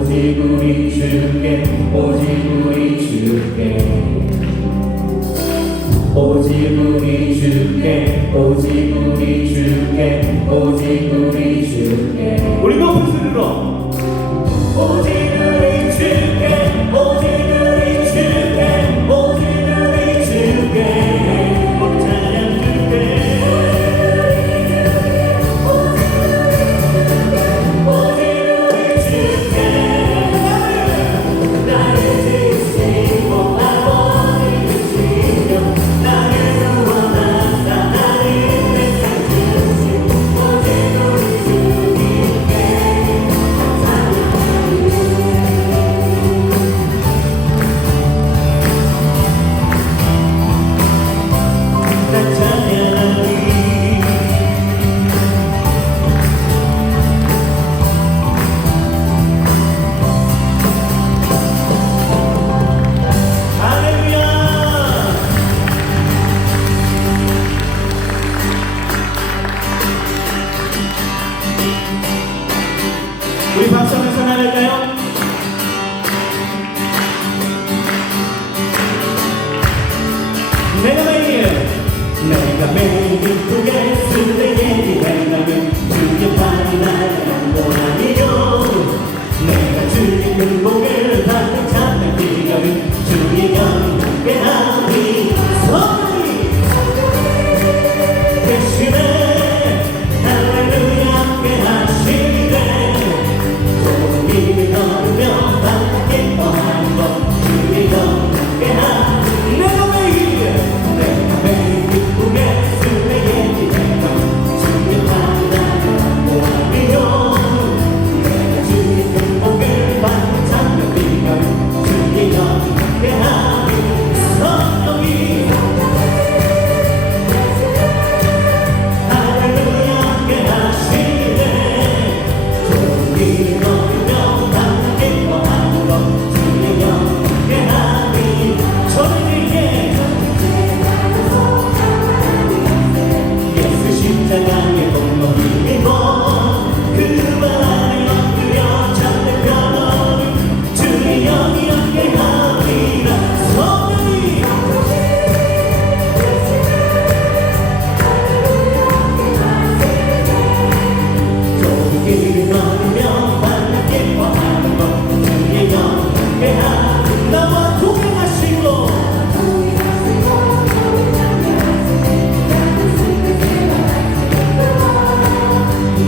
오직 우리 주께 오직 우리 주께 오직 우리 주께 오직 우리 주께 오직 우리 주께 우리 높은 소리로 오직 우리 주께 오직 우리 주께 오직 우리 주께 찬양 주께 우리 박수 한번 전할까요? 내가 매일 기쁘게 쓰는 얘기한다면 주의 팔이 나의 양보 아니요 내가 주의 큰 복을 받는 찬양 기가는 주의 영이 함께하니 소리 대신에 할렐루야 함께하시네 손길을 걸으며 만나 기뻐하는 것 주의 영광 나와 동행하시고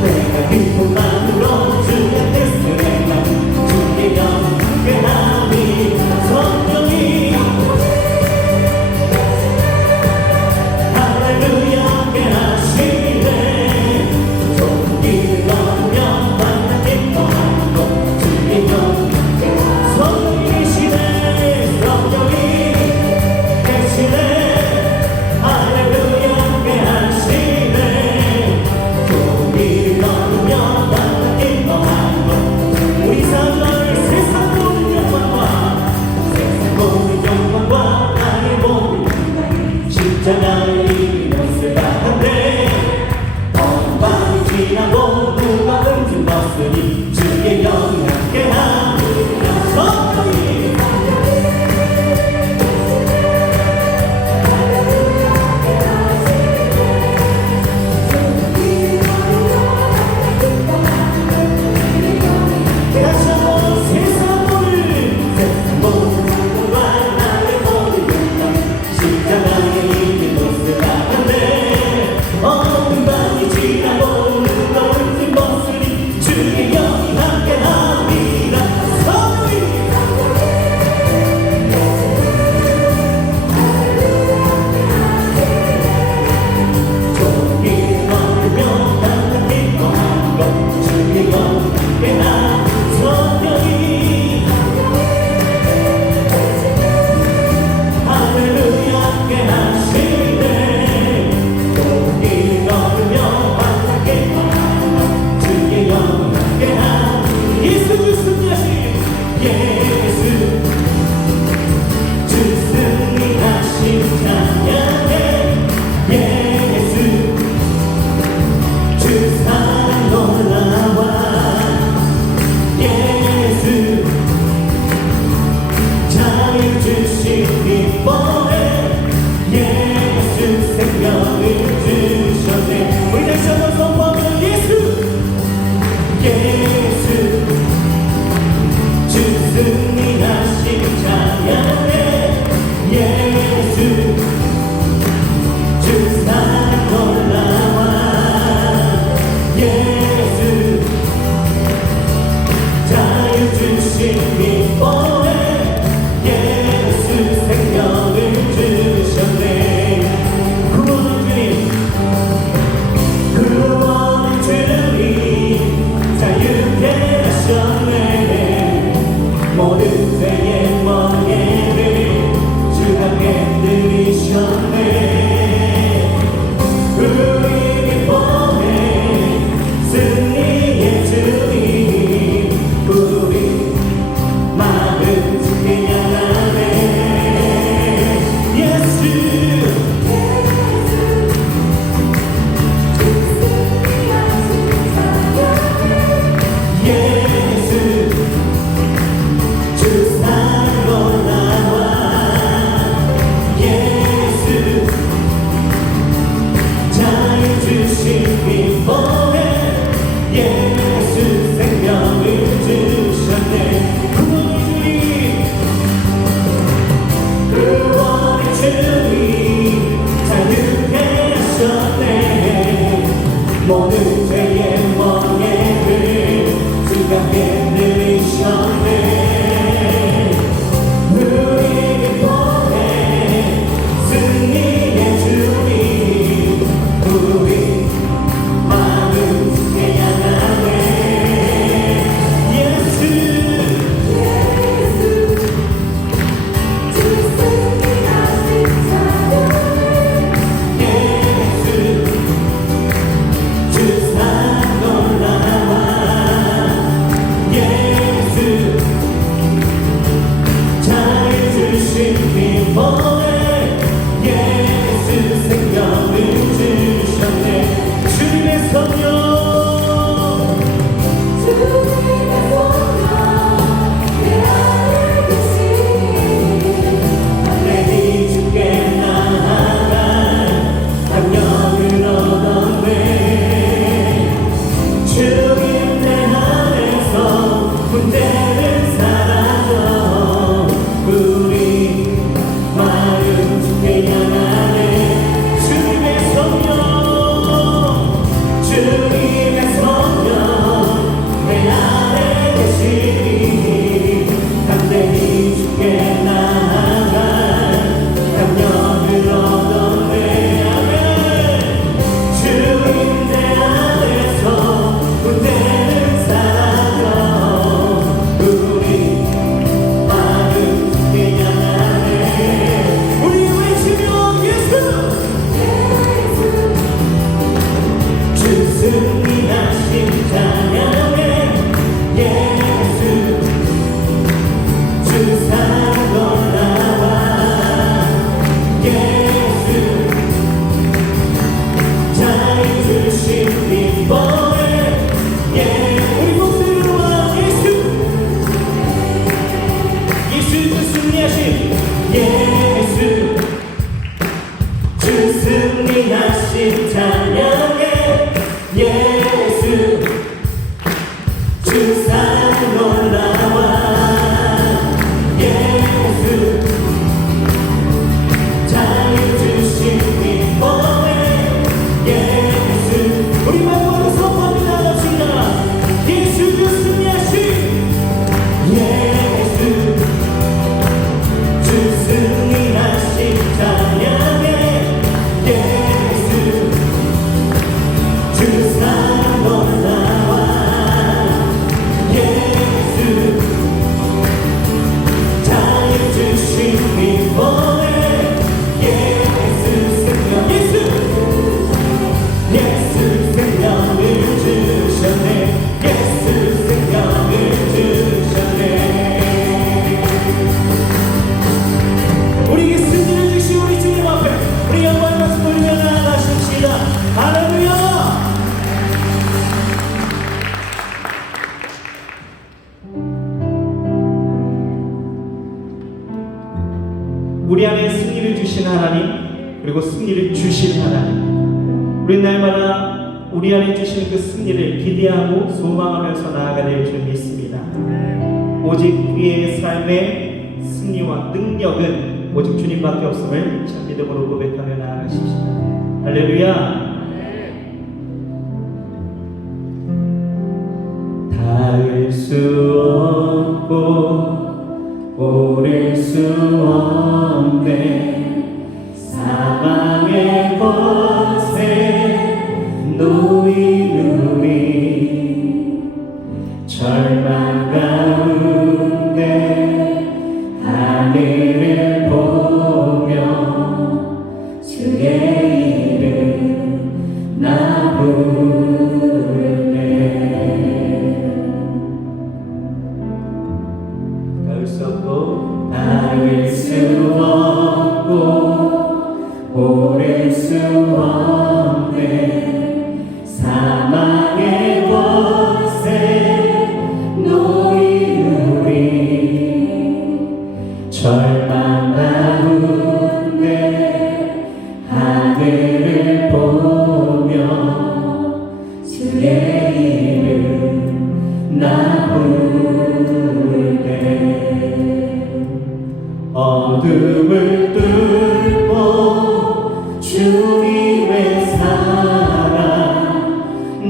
내가 기쁜 마음으로 주의 뜻을 행함 주의 영광함이 성령이 할렐루야 함께하시네 손길을 걸으며 만나 기뻐하는 것 주의 영광 성령이시네 성령이 계시네 할렐루야 함께하시네 손길을 걸으며 만나 기뻐하는 것 우리 삶을 세상 모든 영광과 세상 모든 영광과 나의 모든 십자가의 이름을 다한데 어느 밤이 지나고 누가 은진 벗으니 주의 영이 함께하리라 성령이 다시 한번 세상 모든 영광과 나의 모든 영광 십자가의 이름을 다한데 어느 밤이 지나고 누가 은진 벗으니 주의 영이 함께하리라 성령이 손길을 걸으며 만나 기뻐하는 것 주의 영이 함께하리라 성령이 할렐루야 함께하시네 손길을 걸으며 만나 기뻐하는 것 주의 영이 함께하리라 예수 주 승리하신 예수 주 승리하신 찬양해 예수 주 사랑 놀라와 예수 자유 주신 기뻐해 예수 생명을 주셨네 우리 다시 한번 선포하면 예수 예수 주 승리하신 찬양해 예수 주 사랑 놀라와 예수 자유 주신 기뻐해 예수 생명을 주셨네 구원의 주님 구원의 주님 자유케 하셨네 모든 죄의 멍에를 주가 깨뜨리셨네 우리 기뻐해 승리의 주님 우리 마음 주께 향하네 예수 예수 주 사랑 놀라와 예수 자유 주신 기뻐해 예수 생명을 주셨네 구원의 주님 자유케 하셨네 모든 죄의 멍에를 주가 깨뜨리셨네 우리 기뻐해 승리의 주님 우리 마음 주께 향하네 예수 예수 주 사랑 놀라와 예수 자유 주신 기뻐해 예수 생명을 주셨네 주님의 성령 내니 주께 나아가 강력을 얻었네 주님 승리하신 찬양해 예수 주 사랑 올라와 예수 자유 주신 기뻐해 우리 목소리로 와 예수 예수 주 승리하신 예수 주 승리하신 찬양해 예수 주 사랑 올라와 예수 자유 주신 기뻐해 예수 우리 마음으로 선포합니다. 시작 예수 주 승리하신 예수 주 승리하신 찬양해 예수 주 사랑 올라와 예수 자유 주신 기뻐해 예수 생명 예수 생명을 주셨네 예수 생명을 주셨네 우리에게 승리를 주신 우리 주님 앞에 우리 영광의 박수 돌리며 나아가십시다. 할렐루야. 우리 안에 승리를 주신 하나님 그리고 승리를 주실 하나님 우리 날마다 우리 안에 주신 그 승리를 기대하고 소망하면서 나아가야 될 줄 믿습니다. 오직 우리의 삶의 승리와 능력은 오직 주님밖에 없음을 참 믿음으로 고백하며 나아가십시다. 할렐루야. 닿을 수 없고 오를 수 없네 사망의 벗에 놓인 우리 절망 가운데 하늘을 보며 주의 이름 나 부르네 닿을 수 없고 오를 수 없네 사망의 벗에 놓인 우리 절망 가운데 하늘을 보며 주의 이름 나 부르네 어둠을 뚫고 주님의 사랑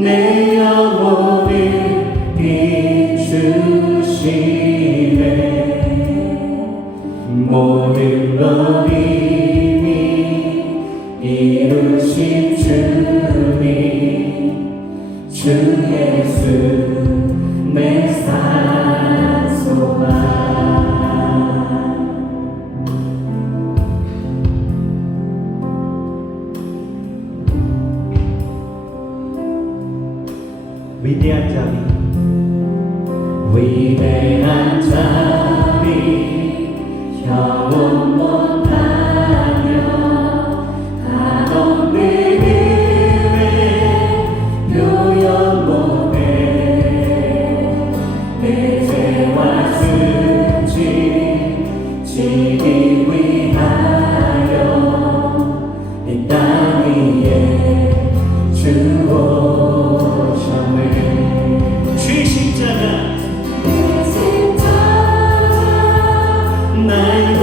내 영혼을 비추시네 모든 것 이미 이루신 주님 주 예수 내 산소망 위대한 자비 위대한 자비 영원 못하며 한없는 은혜 요연 못해 내 죄와 수치 지기 위하여 이 땅 위에 주오셨네 주의 십자가 날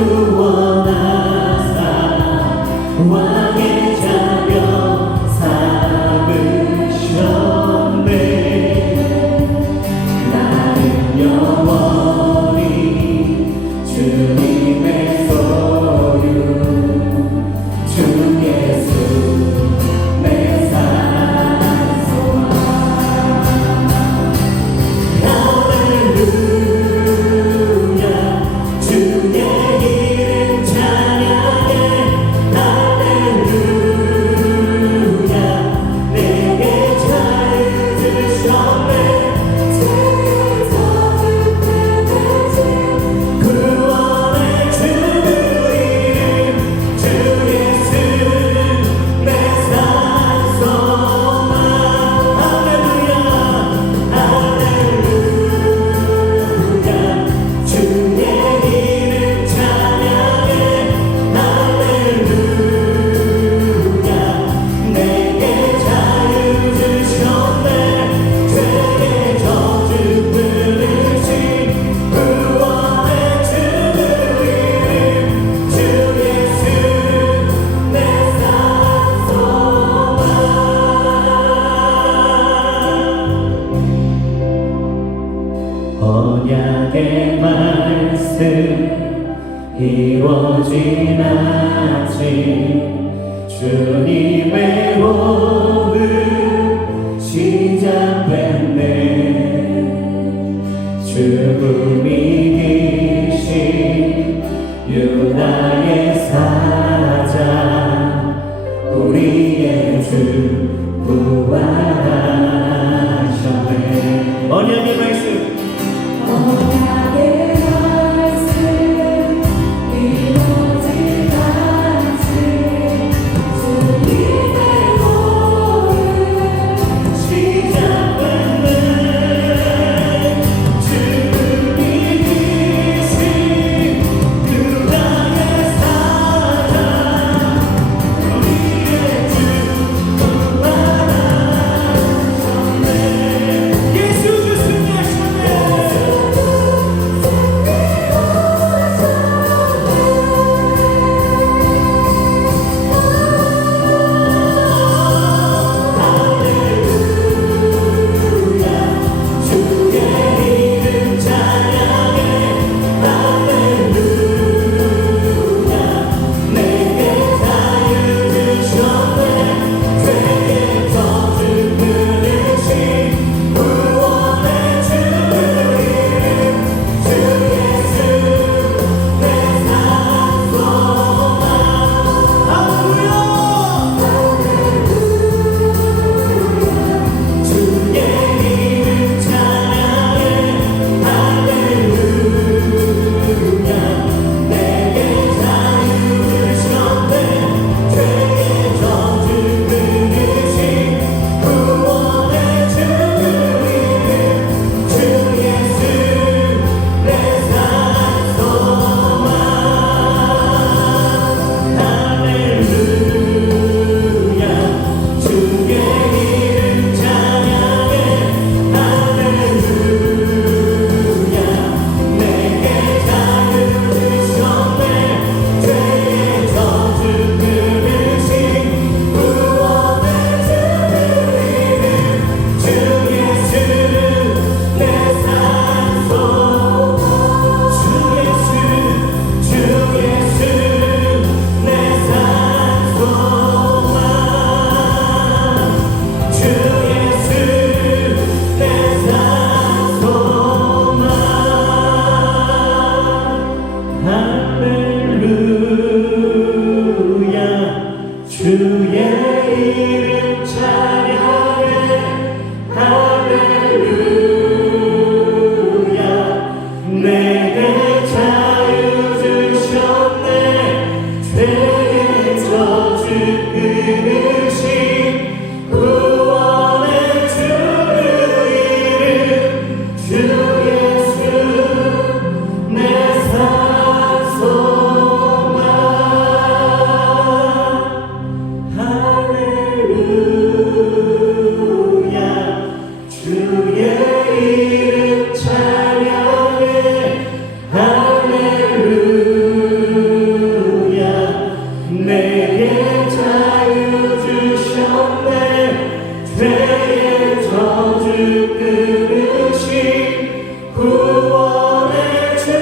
만약에 말씀 이루어지나지 주님의 호흡 시작됐네 죽음이 이기신 유다의 사자 우리의 주 부활하셨네 언약의 말씀 언약의 말씀 이루어지나지 주님의 호흡 시작됐네 죽음이 이기신 유다의 사자 우리의 주 부활하셨네 예수 주 승리하셨네 주의 이름 찬양해 할렐루야 내게 자유 주셨네 죄의 저주 끊으신 구원의 주 이름 주 예수 내 산소망 할렐루야 주의 이름 찬양해 할렐루야 내게 자유 주셨네 죄의 저주 끊으신 구원의 주 이름 주 예수 내 산소망 할렐루야 주의 이름 찬양해 할렐루야 내게 자유 주셨네 죄의 저주 끊으신 구원의 주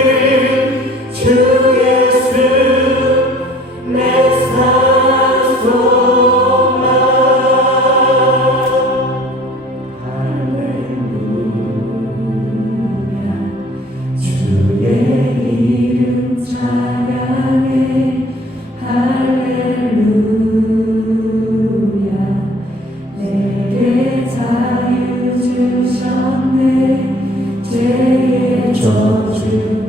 이름 주 예수 내 산소망 주 예수 내 산소망 주 예수 내 산소망 할렐루야 주의 이름 찬양해 할렐루야 내게 자유 주셨네 죄의 저주 끊으신 구원의 주 이름 주 예수 내 산소망 할렐루야 주의 이름 찬양해 할렐루야 내게 자유 주셨네 죄의 저주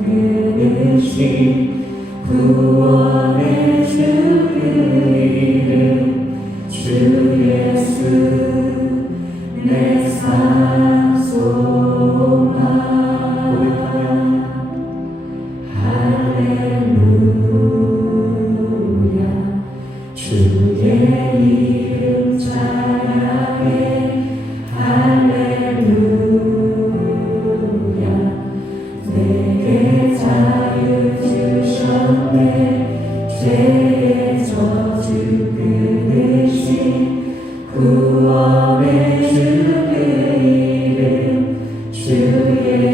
끊으신 구원의 주 이름 주 예수 내 산소망 할렐루야 주의 이름 찬양해 할렐루야 내게 자유 주셨네 죄의 저주 끊으신 구원의 주 이름 주 예수 내 산소망 할렐루야 주의 이름 찬양해 할렐루야 내게 자유 주셨네 죄의 저주 끊으신 구원의 주 이름 주 예수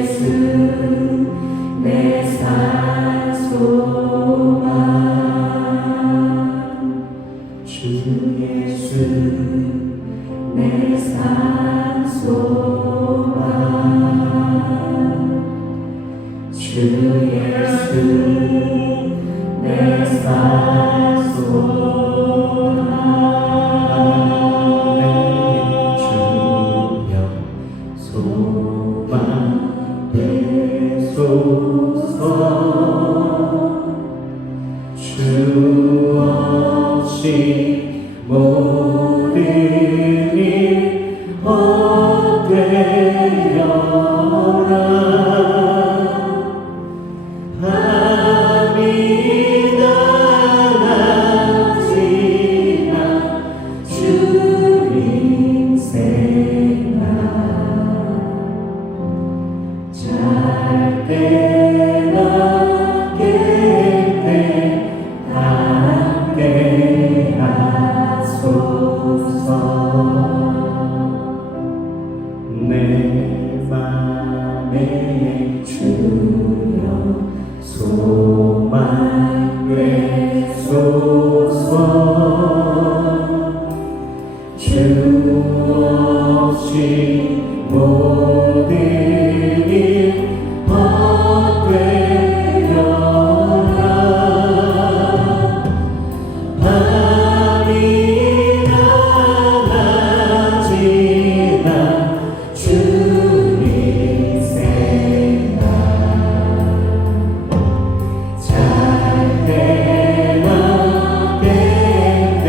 내 산소망 주 예수 내 산소망 내 주여 소망 되소서 주 없이 모든 일 헛되어라 밤이 나가지나 주님 생각 잘 때나 깰 때 함께 하소서 내 맘에 주여 소망 되소서 주 없이 모든 일 헛되어라 밤이 나가지나 주님 생각 잘 때나 깰 때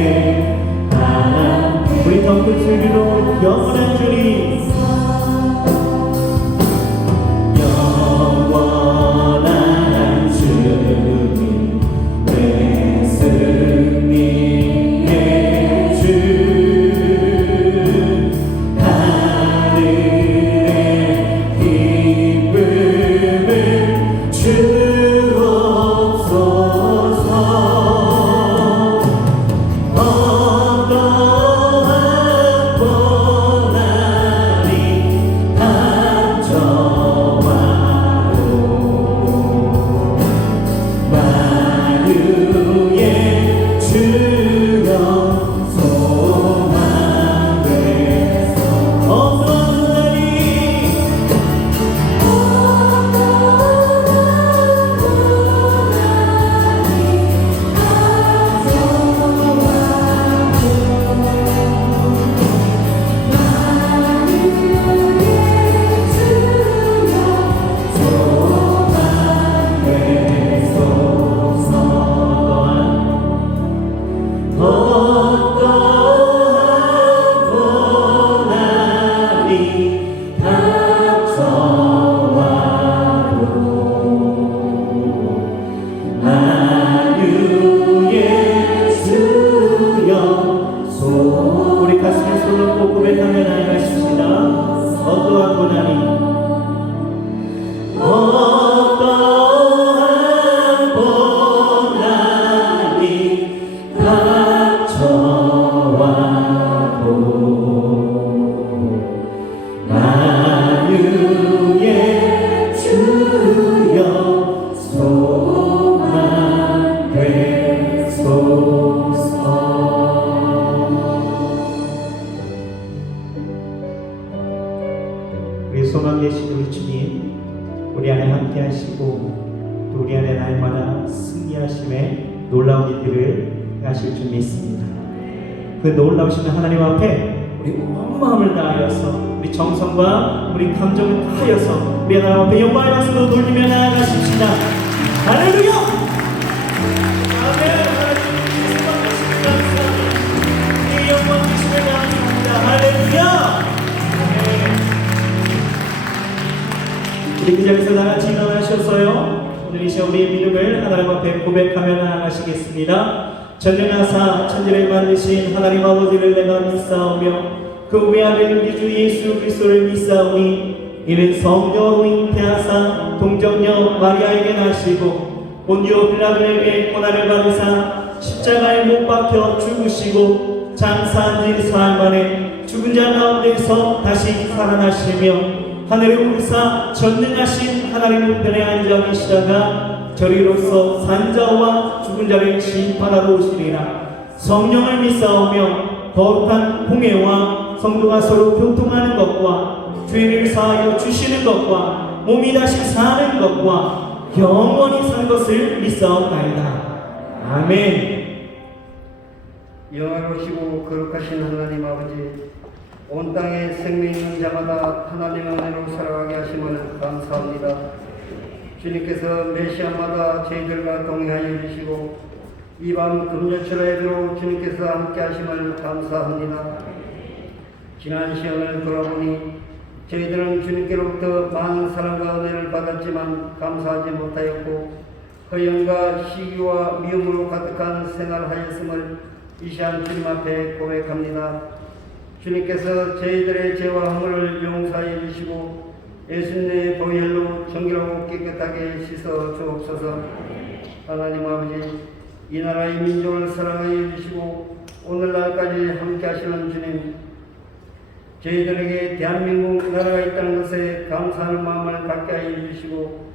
우리 더 큰 소리로 영원한 주님 영원한 주님 내 승리의 주 하늘의 기쁨을 주옵소서 어떠한 고난이 닥쳐와도 만유의 주여 소망 되소 어떠한 고난이 닥쳐와도 만유의 주여 우리 가슴에 손을 꼭 고백하며 나아가십시다. 어떠한 고난이 닥쳐와도 만유의 주여 소망 되소서 우리 소망 되신 우리 주님 우리 안에 함께 하시고 또 우리 안에 날마다 승리하심에 놀라운 일들을 하실 줄 믿습니다. 그 놀라우신 하나님 앞에 우리 온 마음을 다하여서 우리 정성과 우리 감정을 다하여서 우리 하나님 앞에 영광의 박수로 돌리며 나아가십시다. 할렐루야! 아멘. 하나님 소망 되시길 감사합니다. 이 영광 주시길 감사합니다. 할렐루야! 우리 그 자리에서 나같이 일어나셨어요. 오늘 이 시간 우리의 믿음을 하나님 앞에 고백하며 나아가시겠습니다. 전능하사 천지를 만드신 하나님 아버지를 내가 믿사오며 그 외아들 우리 주 예수 그리스도를 믿사오니 이는 성령으로 잉태하사 동정녀 마리아에게 나시고 본디오 빌라도에게 고난을 받으사 십자가에 못 박혀 죽으시고 장사한 지 사흘 만에 죽은 자 가운데서 다시 살아나시며 하늘에 오르사 전능하신 하나님 우편에 앉아 계시다가 저리로서 산자와 죽은 자를 심판하러 오시리라. 성령을 믿사오며 거룩한 공회와 성도가 서로 교통하는 것과 죄를 사하여 주시는 것과 몸이 다시 사는 것과 영원히 산 것을 믿사옵나이다. 아멘. 영화로우시고 거룩하신 하나님 아버지, 온 땅에 생명 있는 자마다 하나님의 은혜로 살아가게 하심을 감사합니다. 주님께서 메시아마다 저희들과 동행하여 주시고 이 밤 금요철에도 주님께서 함께 하심을 감사합니다. 지난 시간을 돌아보니 저희들은 주님께로부터 많은 사랑과 은혜를 받았지만 감사하지 못하였고 허영과 시기와 미움으로 가득한 생활하였음을 이 시간 주님 앞에 고백합니다. 주님께서 저희들의 죄와 허물을 용서해 주시고 예수님의 보혈로 정결하고 깨끗하게 씻어 주옵소서. 하나님 아버지, 이 나라의 민족을 사랑하여 주시고 오늘날까지 함께 하시는 주님, 저희들에게 대한민국 나라가 있다는 것에 감사하는 마음을 갖게 하여 주시고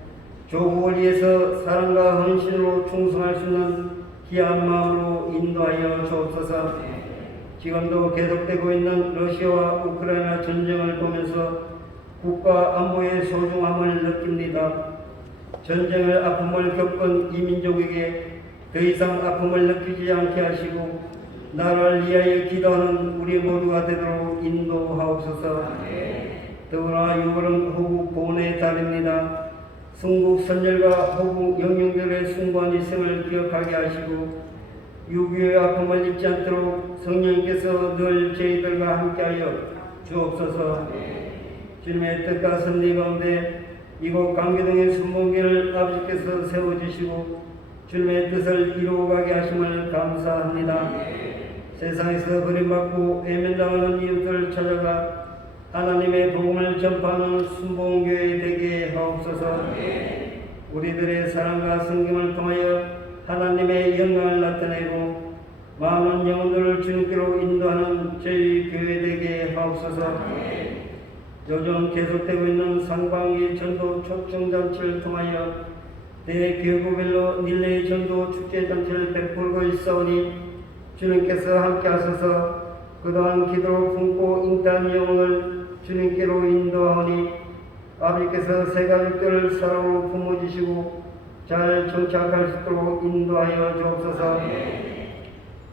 조국을 위해서 사랑과 헌신으로 충성할 수 있는 귀한 마음으로 인도하여 주옵소서. 지금도 계속되고 있는 러시아와 우크라이나 전쟁을 보면서 국가 안보의 소중함을 느낍니다. 전쟁을 아픔을 겪은 이 민족에게 더 이상 아픔을 느끼지 않게 하시고 나라를 위하여 기도하는 우리 모두가 되도록 인도하옵소서. 더구나 6월은 호국 보훈의 달입니다. 순국 선열과 호국 영령들의 숭고한 일생을 기억하게 하시고 6.25의 아픔을 잊지 않도록 성령께서 늘 저희들과 함께하여 주옵소서. 주님의 뜻과 섭리 가운데 이곳 강기동의 순복음교회를 아버지께서 세워주시고 주님의 뜻을 이루어가게 하심을 감사합니다. 세상에서 버림받고 외면당하는 이웃들을 찾아가 하나님의 복음을 전파하는 순복음교회 되게 하옵소서. 우리들의 사랑과 성김을 통하여 하나님의 영광을 나타내고 많은 영혼들을 주님께로 인도하는 저희 교회 되게 하옵소서. 요즘 계속되고 있는 상반기 전도 초청잔치를 통하여 대교구별로 릴레이 전도 축제잔치를 베풀고 있사오니 주님께서 함께 하소서. 그동안 기도로 품고 인탄 영혼을 주님께로 인도하오니 아버지께서 새 가족들을 사랑으로 품어주시고 잘 정착할 수 있도록 인도하여 주옵소서.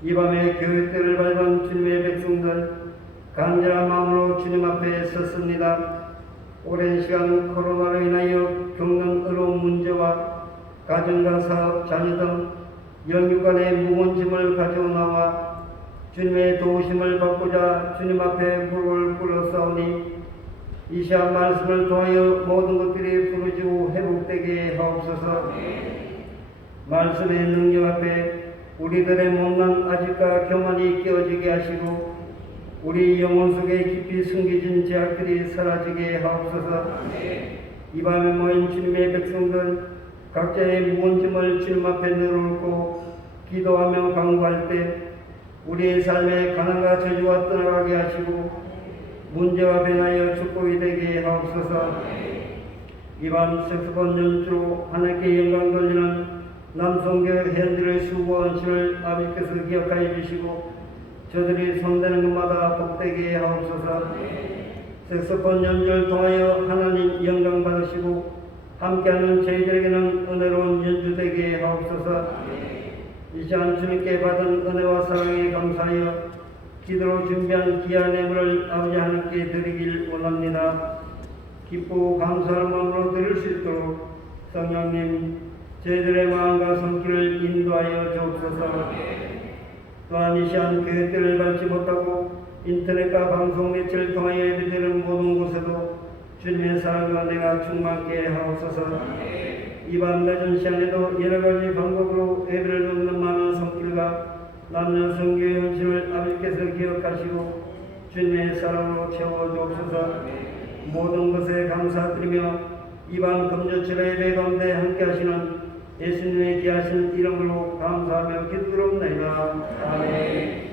이 밤에 교육들을 밟은 주님의 백성들 간절한 마음으로 주님 앞에 섰습니다. 오랜 시간 코로나로 인하여 겪는 어려운 문제와 가정과 사업, 자녀 등 영육간의 무거운 짐을 가지고 나와 주님의 도우심을 받고자 주님 앞에 무릎을 꿇었사오니 이 시간 말씀을 통하여 모든 것들이 부르짖고 회복되게 하옵소서. 말씀의 능력 앞에 우리들의 못난 아직과 교만이 깨어지게 하시고 우리 영혼 속에 깊이 숨겨진 죄악들이 사라지게 하옵소서. 이 밤에 모인 주님의 백성들 각자의 무거운 짐을 주님 앞에 내려놓고 기도하며 강구할 때 우리의 삶에 가난과 저주가 떠나가게 하시고 문제와 변하여 축복이 되게 하옵소서. 이밤 색소폰 연주로 하나님께 영광 돌리는 남성교회 회원들의 수고 헌신을 아버지께서 기억하여 주시고 저들이 손대는 것마다 복되게 하옵소서. 색소폰 연주를 통하여 하나님 영광 받으시고 함께하는 저희들에게는 은혜로운 연주 되게 하옵소서. 이 시간 주님께 받은 은혜와 사랑에 감사하여 기도로 준비한 귀한 예물을 아버지 하나님께 드리길 원합니다. 기쁘고 감사하는 마음으로 드릴 수 있도록 성령님 저희들의 마음과 손길을 인도하여 주옵소서. 또한 이 시간 교회들을 밟지 못하고 인터넷과 방송 매체를 통하여 예배드리는 모든 곳에도 주님의 사랑과 내가 충만케 하옵소서. 이 밤 늦은 시간에도 여러가지 방법으로 예배를 드리는 많은 손길과 남녀 성교의 헌신을 아버지께서 기억하시고 주님의 사랑으로 채워주옵소서. 모든 것에 감사드리며 이 밤 금요철의 예배 가운데 함께 하시는 예수님의 귀하신 이름으로 감사하며 기도드립니다. 아멘.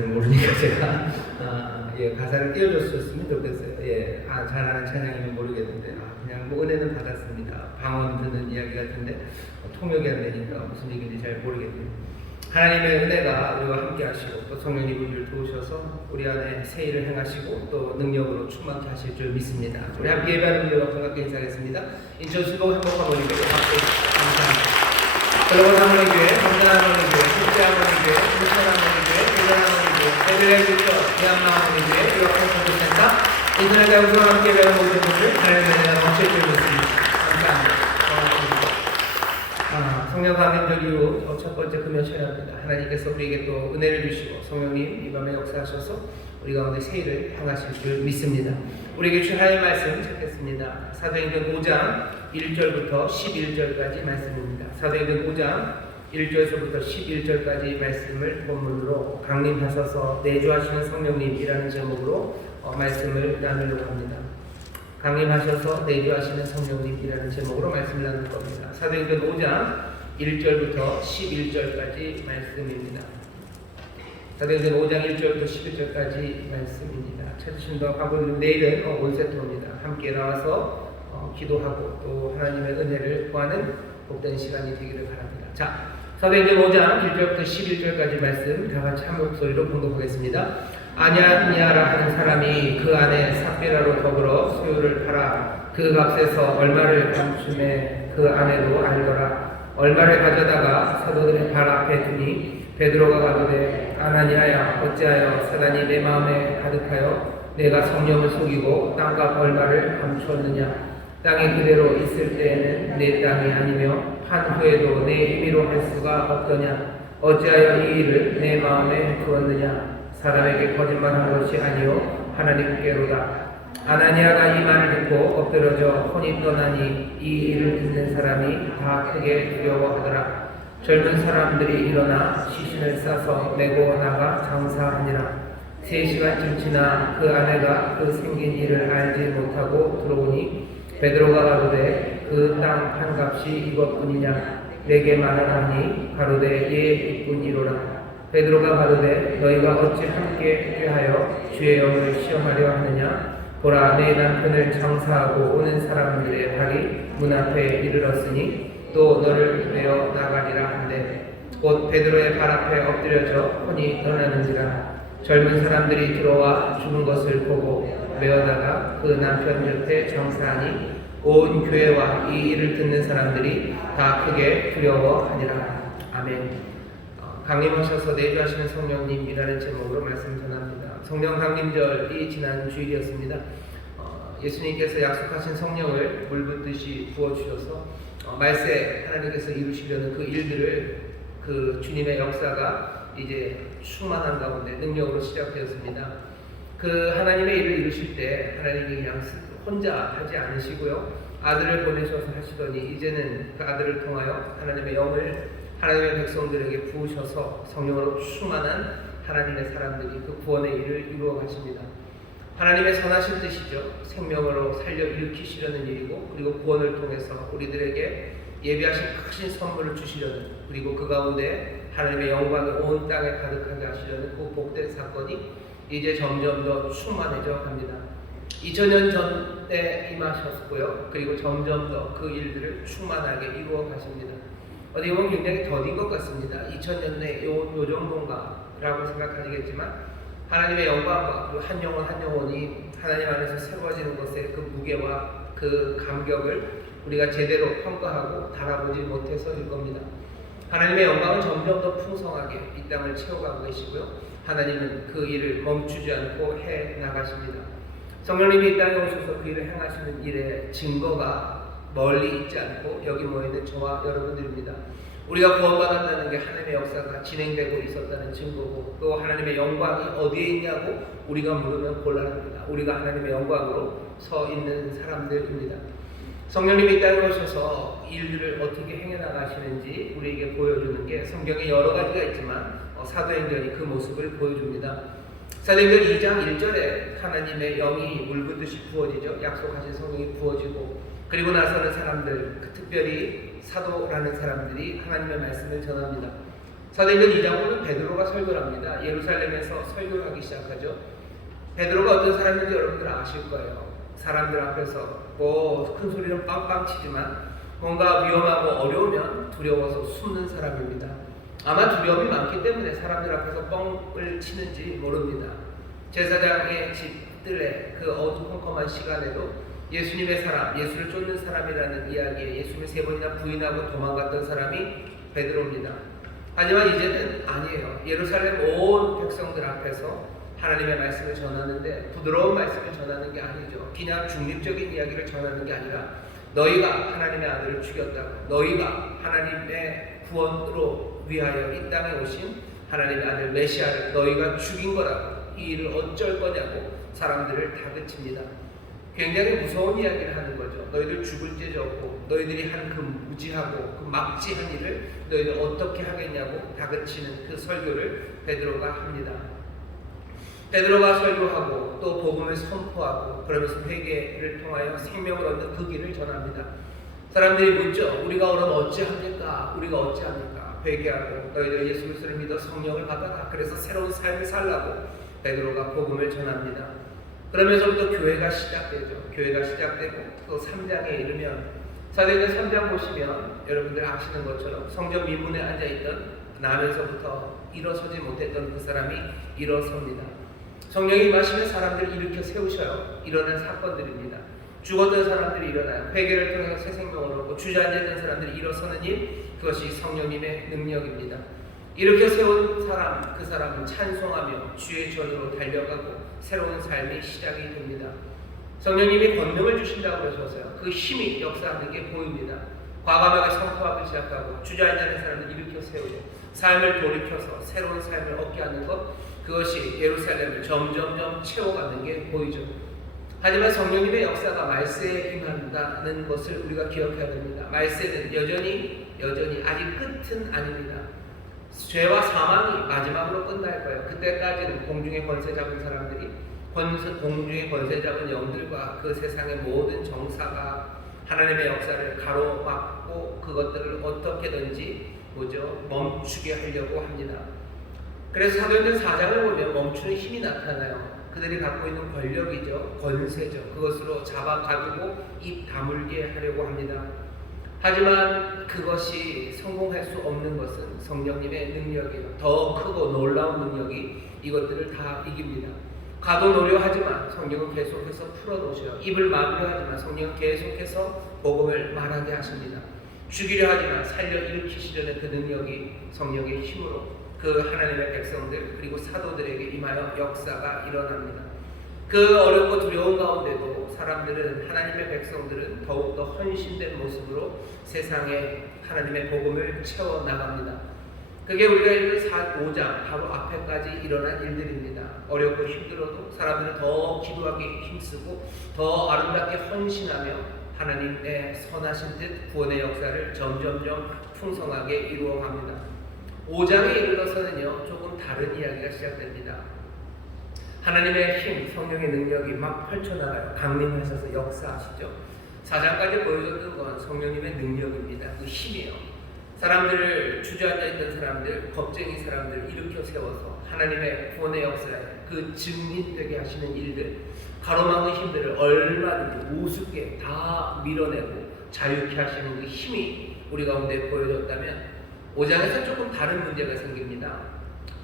가사를 모르니까 제가 가사를 띄워줬으면 좋겠어요. 잘 아는 찬양이면 모르겠는데 그냥 뭐 은혜는 받았습니다. 방언 듣는 이야기 같은데 통역이 안 되니까 무슨 얘기인지 잘 모르겠네요. 하나님의 은혜가 우리와 함께 하시고 또 성령님 우리를 도우셔서 우리 안에 새 일을 행하시고 또 능력으로 충만케 하실 줄 믿습니다. 우리 함께 예배하는 분들과 반갑게 인사하겠습니다. 인천 수복 행복하모니교회 함께 감사합니다. 여러분 하모니교회, 성전 하모니교회, 숙제 하모니교회, 인천 하모니교회, 대전 하모니교회, 베들레헴 교회, 대한나 하모니교회, 유학생 선교센터, 인터넷 대우수와 함께 예배하는 모든 분들 하나님의 은혜가 넘칠 줄 믿습니다. 감사합니다. 성령 강림절 이후 첫 번째 금요 철야입니다. 하나님께서 우리에게 또 은혜를 주시고 성령님 이 밤에 역사하셔서 우리 가운데 새 일을 행하실 줄 믿습니다. 우리에게 주신 하나님의 말씀 찾겠습니다. 사도행전 5장 1절부터 11절까지 말씀입니다. 사도행전 5장 1절에서부터 11절까지 말씀을 본문으로 강림하셔서 내주하시는 성령님이라는 제목으로 말씀을 나누려고 합니다. 강림하셔서 내주하시는 성령님이라는 제목으로 말씀을 나눌 겁니다. 사도행전 5장 1절부터 11절까지 말씀입니다. 사도행전 5장 1절부터 11절까지 말씀입니다. 찾으신 분 가보면 내일은 온세토입니다. 함께 나와서 기도하고 또 하나님의 은혜를 구하는 복된 시간이 되기를 바랍니다. 자, 사도행전 5장 1절부터 11절까지 말씀 다 같이 한 목소리로 봉독하겠습니다. 아냐니아라 하는 사람이 그 안에 삽비라로 더불어 소유를 팔아 그 값에서 얼마를 감춤해 그 안에도 알더라. 얼마를 가져다가 사도들의 발 앞에 두니 베드로가 가로되 아나니아야 어찌하여 사단이 내 마음에 가득하여 내가 성령을 속이고 땅값 얼마를 감추었느냐. 땅이 그대로 있을 때에는 내 땅이 아니며 판 후에도 내 임의로 할 수가 없더냐. 어찌하여 이 일을 내 마음에 두었느냐. 사람에게 거짓말한 것이 아니요 하나님께로다. 아나니아가 이 말을 듣고 엎드러져 혼이 떠나니 이 일을 듣는 사람이 다 크게 두려워하더라. 젊은 사람들이 일어나 시신을 싸서 메고 나가 장사하니라. 3시간쯤 지나 그 아내가 그 생긴 일을 알지 못하고 들어오니 베드로가 가로되 그 땅 판값이 이것뿐이냐. 내게 말하라니 가로되 예 이뿐이로라. 베드로가 가로되 너희가 어찌 함께 꾀하여 주의 영을 시험하려 하느냐. 보라 내 남편을 장사하고 오는 사람들의 발이 문 앞에 이르렀으니 또 너를 내어 나가리라 한데 곧 베드로의 발 앞에 엎드려져 혼이 떠나는지라. 젊은 사람들이 들어와 죽은 것을 보고 메어다가 그 남편 곁에 장사하니 온 교회와 이 일을 듣는 사람들이 다 크게 두려워하니라. 아멘. 강림하셔서 내주하시는 성령님이라는 제목으로 말씀 전합니다. 성령 강림절이 지난 주일이었습니다. 예수님께서 약속하신 성령을 물붓듯이 부어주셔서 말세 하나님께서 이루시려는 그 일들을 그 주님의 역사가 이제 충만한 가운데 능력으로 시작되었습니다. 그 하나님의 일을 이루실 때 하나님이 그냥 혼자 하지 않으시고요. 아들을 보내셔서 하시더니 이제는 그 아들을 통하여 하나님의 영을 하나님의 백성들에게 부으셔서 성령으로 충만한 하나님의 사람들이 그 구원의 일을 이루어 가십니다. 하나님의 선하신 뜻이죠. 생명으로 살려 일으키시려는 일이고 그리고 구원을 통해서 우리들에게 예비하신 크신 선물을 주시려는 그리고 그 가운데 하나님의 영광을 온 땅에 가득하게 하시려는 그 복된 사건이 이제 점점 더 충만해져 갑니다. 2000년 전에 임하셨고요. 그리고 점점 더 그 일들을 충만하게 이루어 가십니다. 어디 보면 굉장히 더딘 것 같습니다. 2000년 내 요 정도인가라고 생각하시겠지만 하나님의 영광과 그 한 영혼 한 영혼이 하나님 안에서 세워지는 것의 그 무게와 그 감격을 우리가 제대로 평가하고 달아보지 못해서일 겁니다. 하나님의 영광은 점점 더 풍성하게 이 땅을 채워가고 계시고요. 하나님은 그 일을 멈추지 않고 해 나가십니다. 성령님이 이 땅에 오셔서 그 일을 행하시는 일의 증거가 멀리 있지 않고 여기 모여있는 저와 여러분들입니다. 우리가 구원받았다는 게 하나님의 역사가 진행되고 있었다는 증거고 또 하나님의 영광이 어디에 있냐고 우리가 물으면 곤란합니다. 우리가 하나님의 영광으로 서 있는 사람들입니다. 성령님이 이 땅에 오셔서 일들을 어떻게 행해 나가시는지 우리에게 보여주는 게 성경에 여러 가지가 있지만 사도행전이 그 모습을 보여줍니다. 사도행전 2장 1절에 하나님의 영이 물붓듯이 부어지죠. 약속하신 성령이 부어지고 그리고 나서는 사람들, 특별히 사도라는 사람들이 하나님의 말씀을 전합니다. 사도행전 2장 보면 베드로가 설교를 합니다. 예루살렘에서 설교를 하기 시작하죠. 베드로가 어떤 사람인지 여러분들 아실 거예요. 사람들 앞에서 뭐 큰 소리는 빵빵 치지만 뭔가 위험하고 어려우면 두려워서 숨는 사람입니다. 아마 두려움이 많기 때문에 사람들 앞에서 뻥을 치는지 모릅니다. 제사장의 집들의 그 어두컴컴한 시간에도 예수님의 사람, 예수를 쫓는 사람이라는 이야기에 예수님을 3번이나 부인하고 도망갔던 사람이 베드로입니다. 하지만 이제는 아니에요. 예루살렘 온 백성들 앞에서 하나님의 말씀을 전하는데 부드러운 말씀을 전하는 게 아니죠. 그냥 중립적인 이야기를 전하는 게 아니라 너희가 하나님의 아들을 죽였다고, 너희가 하나님의 구원으로 위하여 이 땅에 오신 하나님의 아들 메시아를 너희가 죽인 거라고, 이 일을 어쩔 거냐고 사람들을 다그칩니다. 굉장히 무서운 이야기를 하는 거죠. 너희들 죽을 죄 없고 너희들이 한 그 무지하고 그 막지한 일을 너희들 어떻게 하겠냐고 다그치는 그 설교를 베드로가 합니다. 베드로가 설교하고 또 복음을 선포하고 그러면서 회개를 통하여 생명을 얻는 그 길을 전합니다. 사람들이 묻죠. 우리가 그럼 어찌합니까? 우리가 어찌합니까? 회개하고 너희들 예수 그리스도를 믿어 성령을 받아라. 그래서 새로운 삶을 살라고 베드로가 복음을 전합니다. 그러면서부터 교회가 시작되죠. 교회가 시작되고 또 3장에 이르면 사도행전 3장 보시면 여러분들 아시는 것처럼 성전 민문에 앉아있던 나면서부터 일어서지 못했던 그 사람이 일어섭니다. 성령이 임하시면 사람들을 일으켜 세우셔요. 일어난 사건들입니다. 죽었던 사람들이 일어나요. 회개를 통해서 새 생명을 얻고 주저앉았던 사람들이 일어서는 일, 그것이 성령님의 능력입니다. 일으켜 세운 사람, 그 사람은 찬송하며 주의 전으로 달려가고 새로운 삶이 시작이 됩니다. 성령님이 권능을 주신다고 그러셔서요. 그 힘이 역사하는 게 보입니다. 과감하게 선포하기 시작하고 주저앉는 사람을 일으켜 세우고 삶을 돌이켜서 새로운 삶을 얻게 하는 것, 그것이 예루살렘을 점점점 채워가는 게 보이죠. 하지만 성령님의 역사가 말세에 임한다는 것을 우리가 기억해야 됩니다. 말세는 여전히 아직 끝은 아닙니다. 죄와 사망이 마지막으로 끝날 거예요. 그때까지는 공중의 권세 잡은 사람들이 공중의 권세 잡은 영들과 그 세상의 모든 정사가 하나님의 역사를 가로막고 그것들을 어떻게든지 멈추게 하려고 합니다. 그래서 사도행전 4장을 보면 멈추는 힘이 나타나요. 그들이 갖고 있는 권력이죠. 권세죠. 그것으로 잡아가지고 입 다물게 하려고 합니다. 하지만 그것이 성공할 수 없는 것은 성령님의 능력이에요. 더 크고 놀라운 능력이 이것들을 다 이깁니다. 가둬놓으려 하지만 성령은 계속해서 풀어놓으셔요. 입을 막으려 하지만 성령은 계속해서 복음을 말하게 하십니다. 죽이려 하지만 살려 일으키시려는 그 능력이 성령의 힘으로 그 하나님의 백성들 그리고 사도들에게 임하여 역사가 일어납니다. 그 어렵고 두려운 가운데도 사람들은, 하나님의 백성들은 더욱더 헌신된 모습으로 세상에 하나님의 복음을 채워나갑니다. 그게 우리가 읽은 5장 바로 앞에까지 일어난 일들입니다. 어렵고 힘들어도 사람들은 더 기도하기 힘쓰고 더 아름답게 헌신하며 하나님의 선하신 뜻 구원의 역사를 점점점 풍성하게 이루어갑니다. 5장에 이르러서는요, 조금 다른 이야기가 시작됩니다. 하나님의 힘, 성령의 능력이 막 펼쳐나가요. 강림하셔서 역사하시죠. 4장까지 보여줬던 건 성령님의 능력입니다. 그 힘이에요. 사람들을, 주저앉아 있던 사람들, 겁쟁이 사람들을 일으켜 세워서 하나님의 구원의 역사에 그 증인되게 하시는 일들, 가로막는 힘들을 얼마든지 우습게 다 밀어내고 자유케 하시는 그 힘이 우리 가운데 보여졌다면 5장에서 조금 다른 문제가 생깁니다.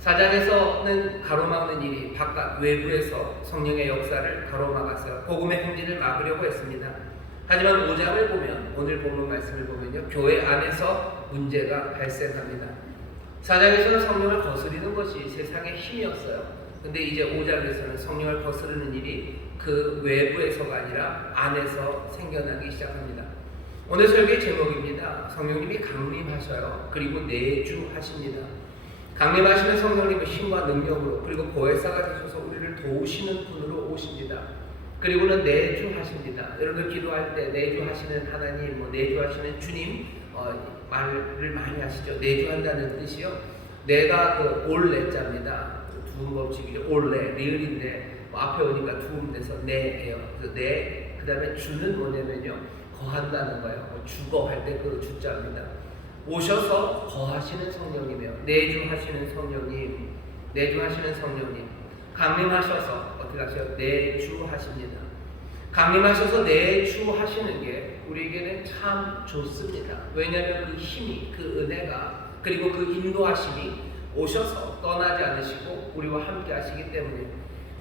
4장에서는 가로막는 일이 바깥 외부에서 성령의 역사를 가로막아서 복음의 행진을 막으려고 했습니다. 하지만 5장을 보면, 오늘 본문 말씀을 보면요, 교회 안에서 문제가 발생합니다. 4장에서는 성령을 거스리는 것이 세상의 힘이었어요. 근데 이제 5장에서는 성령을 거스르는 일이 그 외부에서가 아니라 안에서 생겨나기 시작합니다. 오늘 설교의 제목입니다. 성령님이 강림하셔요. 그리고 내주하십니다. 강림하시는 성령님의 힘과 능력으로, 그리고 보혜사가 되셔서 우리를 도우시는 분으로 오십니다. 그리고는 내주하십니다. 여러분들 기도할 때 내주하시는 하나님, 내주하시는 주님 말을 많이 하시죠. 내주한다는 뜻이요. 내가 그 올레자입니다. 두음 법칙이죠. 올레, 리을인데 앞에 오니까 두음돼서 내예요. 그래서 내, 그 다음에 주는 뭐냐면요, 거한다는 거예요. 주거 할 때 그 주자입니다. 오셔서 거하시는 성령이며 내주하시는 성령님, 내주하시는 성령님, 강림하셔서 어떻게 하셔요? 내주하십니다. 강림하셔서 내주하시는 게 우리에게는 참 좋습니다. 왜냐하면 그 힘이, 그 은혜가, 그리고 그 인도하심이 오셔서 떠나지 않으시고 우리와 함께 하시기 때문에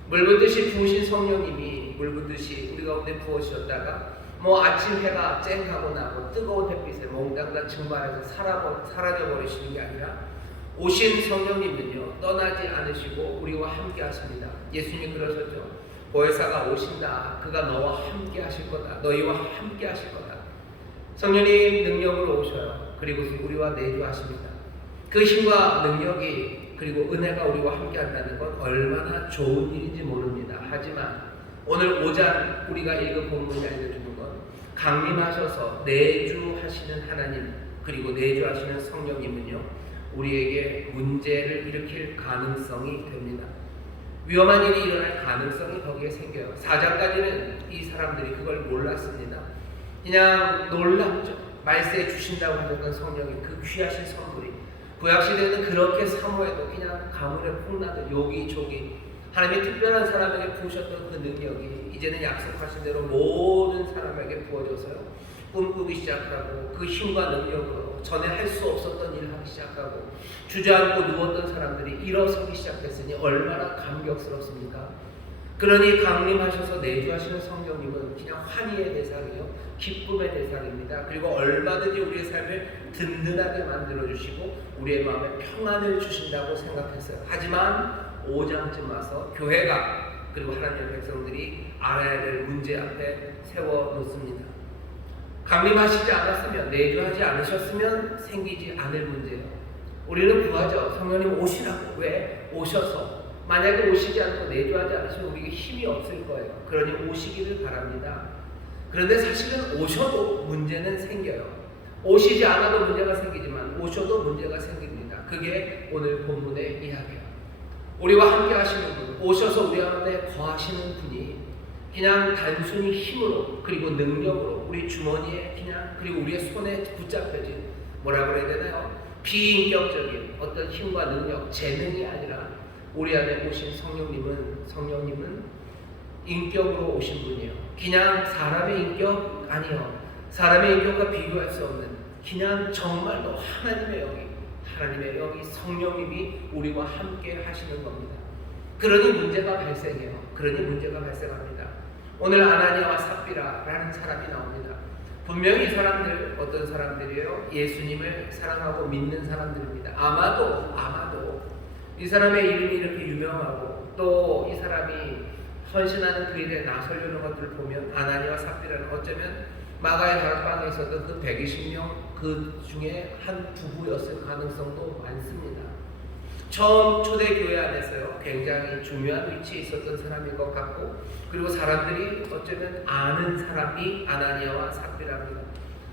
물 붓듯이 부으신 성령님이 물 붓듯이 우리 가운데 부으셨다가 뭐 아침 해가 쨍하고 나고 뜨거운 햇빛에 몽땅다 증발해서 사라져 버리시는 게 아니라 오신 성령님은요 떠나지 않으시고 우리와 함께 하십니다. 예수님 그러셨죠. 보혜사가 오신다. 그가 너와 함께 하실 거다. 너희와 함께 하실 거다. 성령님 능력으로 오셔요. 그리고 우리와 내주하십니다. 그 힘과 능력이 그리고 은혜가 우리와 함께 한다는 건 얼마나 좋은 일인지 모릅니다. 하지만 오늘 5장 우리가 읽은 본문이 알려주는 건 강림하셔서 내주하시는 하나님 그리고 내주하시는 성령님은요 우리에게 문제를 일으킬 가능성이 됩니다. 위험한 일이 일어날 가능성이 거기에 생겨요. 4장까지는 이 사람들이 그걸 몰랐습니다. 그냥 놀랍죠. 말세에 주신다고 하셨던 성령이 그 귀하신 선물이 구약시대에는 그렇게 사모해도 그냥 가물에 폭나듯 요기조기 하나님의 특별한 사람에게 부으셨던 그 능력이 이제는 약속하신 대로 모든 사람에게 부어져서요 꿈꾸기 시작하고 그 힘과 능력으로 전에 할 수 없었던 일을 하기 시작하고 주저앉고 누웠던 사람들이 일어서기 시작했으니 얼마나 감격스럽습니까? 그러니 강림하셔서 내주하시는 성령님은 그냥 환희의 대상이요 기쁨의 대상입니다. 그리고 얼마든지 우리의 삶을 든든하게 만들어주시고 우리의 마음에 평안을 주신다고 생각했어요. 하지만 5장쯤 와서 교회가 그리고 하나님의 백성들이 알아야 될 문제 앞에 세워놓습니다. 강림하시지 않았으면 내주하지 않으셨으면 생기지 않을 문제예요. 우리는 구하죠. 성령님 오시라고. 왜? 오셔서 만약에 오시지 않고 내주하지 않으시면 우리에게 힘이 없을 거예요. 그러니 오시기를 바랍니다. 그런데 사실은 오셔도 문제는 생겨요. 오시지 않아도 문제가 생기지만 오셔도 문제가 생깁니다. 그게 오늘 본문의 이야기예요. 우리와 함께 하시는 분, 오셔서 우리 가운데 거하시는 분이 그냥 단순히 힘으로 그리고 능력으로 우리 주머니에 그냥 그리고 우리의 손에 붙잡혀진 뭐라고 그래야 되나요? 비인격적인 어떤 힘과 능력, 재능이 아니라 우리 안에 오신 성령님은 인격으로 오신 분이에요. 그냥 사람의 인격 아니요. 사람의 인격과 비교할 수 없는 그냥 정말로 하나님의 영이 성령님이 우리와 함께 하시는 겁니다. 그러니 문제가 발생해요. 그러니 문제가 발생합니다. 오늘 아나니아와 삽비라라는 사람이 나옵니다. 분명히 이 사람들 어떤 사람들이에요? 예수님을 사랑하고 믿는 사람들입니다. 아마도 이 사람의 이름이 이렇게 유명하고 또 이 사람이 헌신하는 그 일에 나서려는 것들을 보면 아나니아와 삽비라는 어쩌면 마가의 다락방에 있었던 그 120명 그 중에 한 부부였을 가능성도 많습니다. 처음 초대교회 안에서요 굉장히 중요한 위치에 있었던 사람인 것 같고 그리고 사람들이 어쩌면 아는 사람이 아나니아와 삽비라입니다.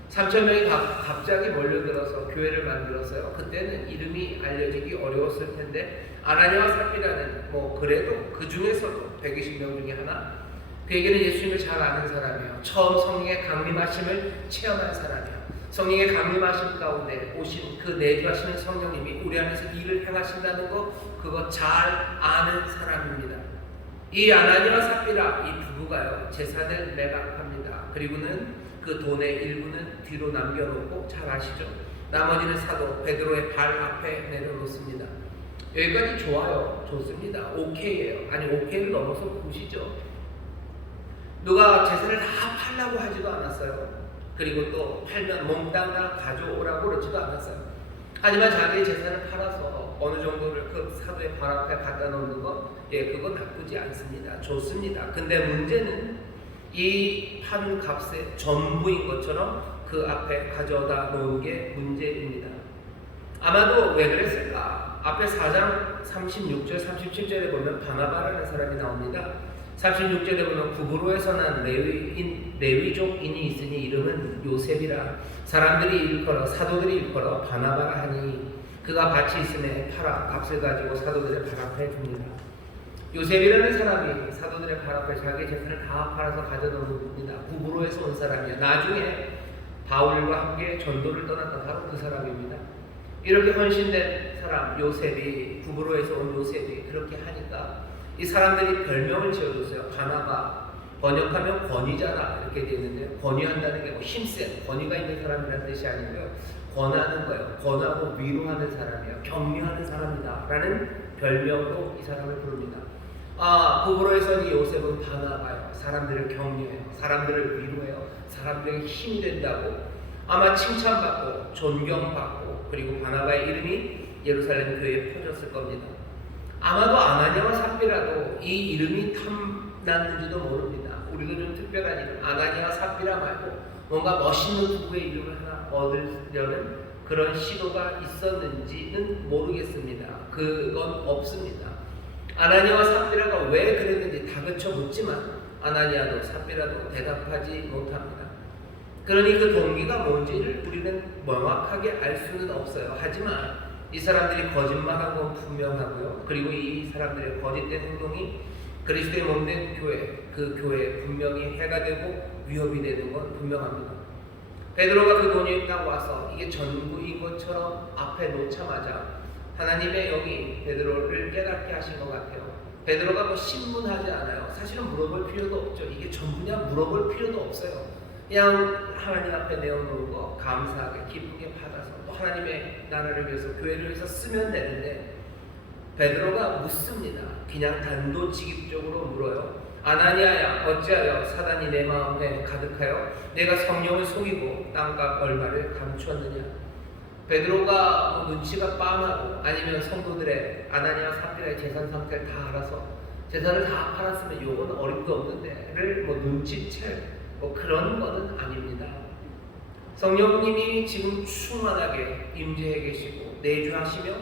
3,000명이 갑자기 몰려들어서 교회를 만들었어요. 그때는 이름이 알려지기 어려웠을 텐데 아나니아와 삽비라는 뭐 그래도 그 중에서도 120명 중에 하나 그에게는 예수님을 잘 아는 사람이에요. 처음 성령의 강림하심을 체험한 사람이에요. 성령의 강림하심 가운데 오신 그 내주하시는 성령님이 우리 안에서 일을 행하신다는 거 그거 잘 아는 사람입니다. 이 아나니아와 삽비라 이 부부가요 재산을 매각합니다. 그리고는 그 돈의 일부는 뒤로 남겨놓고 잘 아시죠? 나머지는 사도 베드로의 발 앞에 내려놓습니다. 여기까지 좋아요. 좋습니다. 오케이예요. 아니 오케이를 넘어서 굿이죠. 누가 재산을 다 팔라고 하지도 않았어요. 그리고 또 팔면 몽땅 다 가져오라고 그러지도 않았어요. 하지만 자기의 재산을 팔아서 어느 정도를 그 사도의 발 앞에 갖다 놓는 거, 그거 나쁘지 않습니다. 좋습니다. 근데 문제는 이 판 값의 전부인 것처럼 그 앞에 가져다 놓은 게 문제입니다. 아마도 왜 그랬을까? 앞에 4장 36절, 37절에 보면 바나바라는 사람이 나옵니다. 36절에 보면 구브로에서 난 레위족인이 있으니 이름은 요셉이라 사람들이 일컬어 사도들이 일컬어 바나바라 하니 그가 밭이 있음에 팔아 값을 가지고 사도들의 발 앞에 둡니다. 요셉이라는 사람이 사도들의 발 앞에 자기 재산을 다 팔아서 가져놓는 겁니다. 구브로에서 온 사람이야. 나중에 바울과 함께 전도를 떠났던 바로 그 사람입니다. 이렇게 헌신된 사람 요셉이, 부부로에서 온 요셉이 그렇게 하니까 이 사람들이 별명을 지어줬어요. 바나바, 번역하면 권위자라 이렇게 되어 있는데요. 권위한다는 게 뭐 힘센, 권위가 있는 사람이라는 뜻이 아니고요. 권하는 거예요. 권하고 위로하는 사람이에요. 격려하는 사람이다 라는 별명으로 이 사람을 부릅니다. 부부로에서 이 요셉은 바나바예요. 사람들을 격려해요. 사람들을 위로해요. 사람들에게 힘이 된다고 아마 칭찬받고 존경받고, 그리고 바나바의 이름이 예루살렘 교회에 퍼졌을 겁니다. 아마도 아나니아와 삽비라도 이 이름이 탐났는지도 모릅니다. 우리도 좀 특별한 이름, 아나니아와 삽비라 말고 뭔가 멋있는 부부의 이름을 하나 얻으려는 그런 시도가 있었는지는 모르겠습니다. 그건 없습니다. 아나니아와 삽비라가 왜 그랬는지 다그쳐 묻지만 아나니아도 삽비라도 대답하지 못합니다. 그러니 그 동기가 뭔지를 우리는 명확하게 알 수는 없어요. 하지만 이 사람들이 거짓말한 건 분명하고요. 그리고 이 사람들의 거짓된 행동이 그리스도의 몸된 교회, 그 교회에 분명히 해가 되고 위협이 되는 건 분명합니다. 베드로가 그 돈이 딱 와서 이게 전부인 것처럼 앞에 놓자마자 하나님의 영이 베드로를 깨닫게 하신 것 같아요. 베드로가 뭐 신문하지 않아요. 사실은 물어볼 필요도 없죠. 이게 전부냐 물어볼 필요도 없어요. 그냥 하나님 앞에 내어놓은 거 감사하게 기쁘게 받아서 또 하나님의 나라를 위해서 교회를 위해서 쓰면 되는데, 베드로가 묻습니다. 그냥 단도직입적으로 물어요. 아나니아야, 어찌하여 사단이 내 마음에 가득하여 내가 성령을 속이고 땅값 얼마를 감추었느냐. 베드로가 눈치가 빤하고 아니면 성도들의 아나니아 삽비라의 재산 상태를 다 알아서 재산을 다 팔았으면 요건 어림도 없는데를 눈치챌 그런 거는 아닙니다. 성령님이 지금 충만하게 임재해 계시고 내주하시며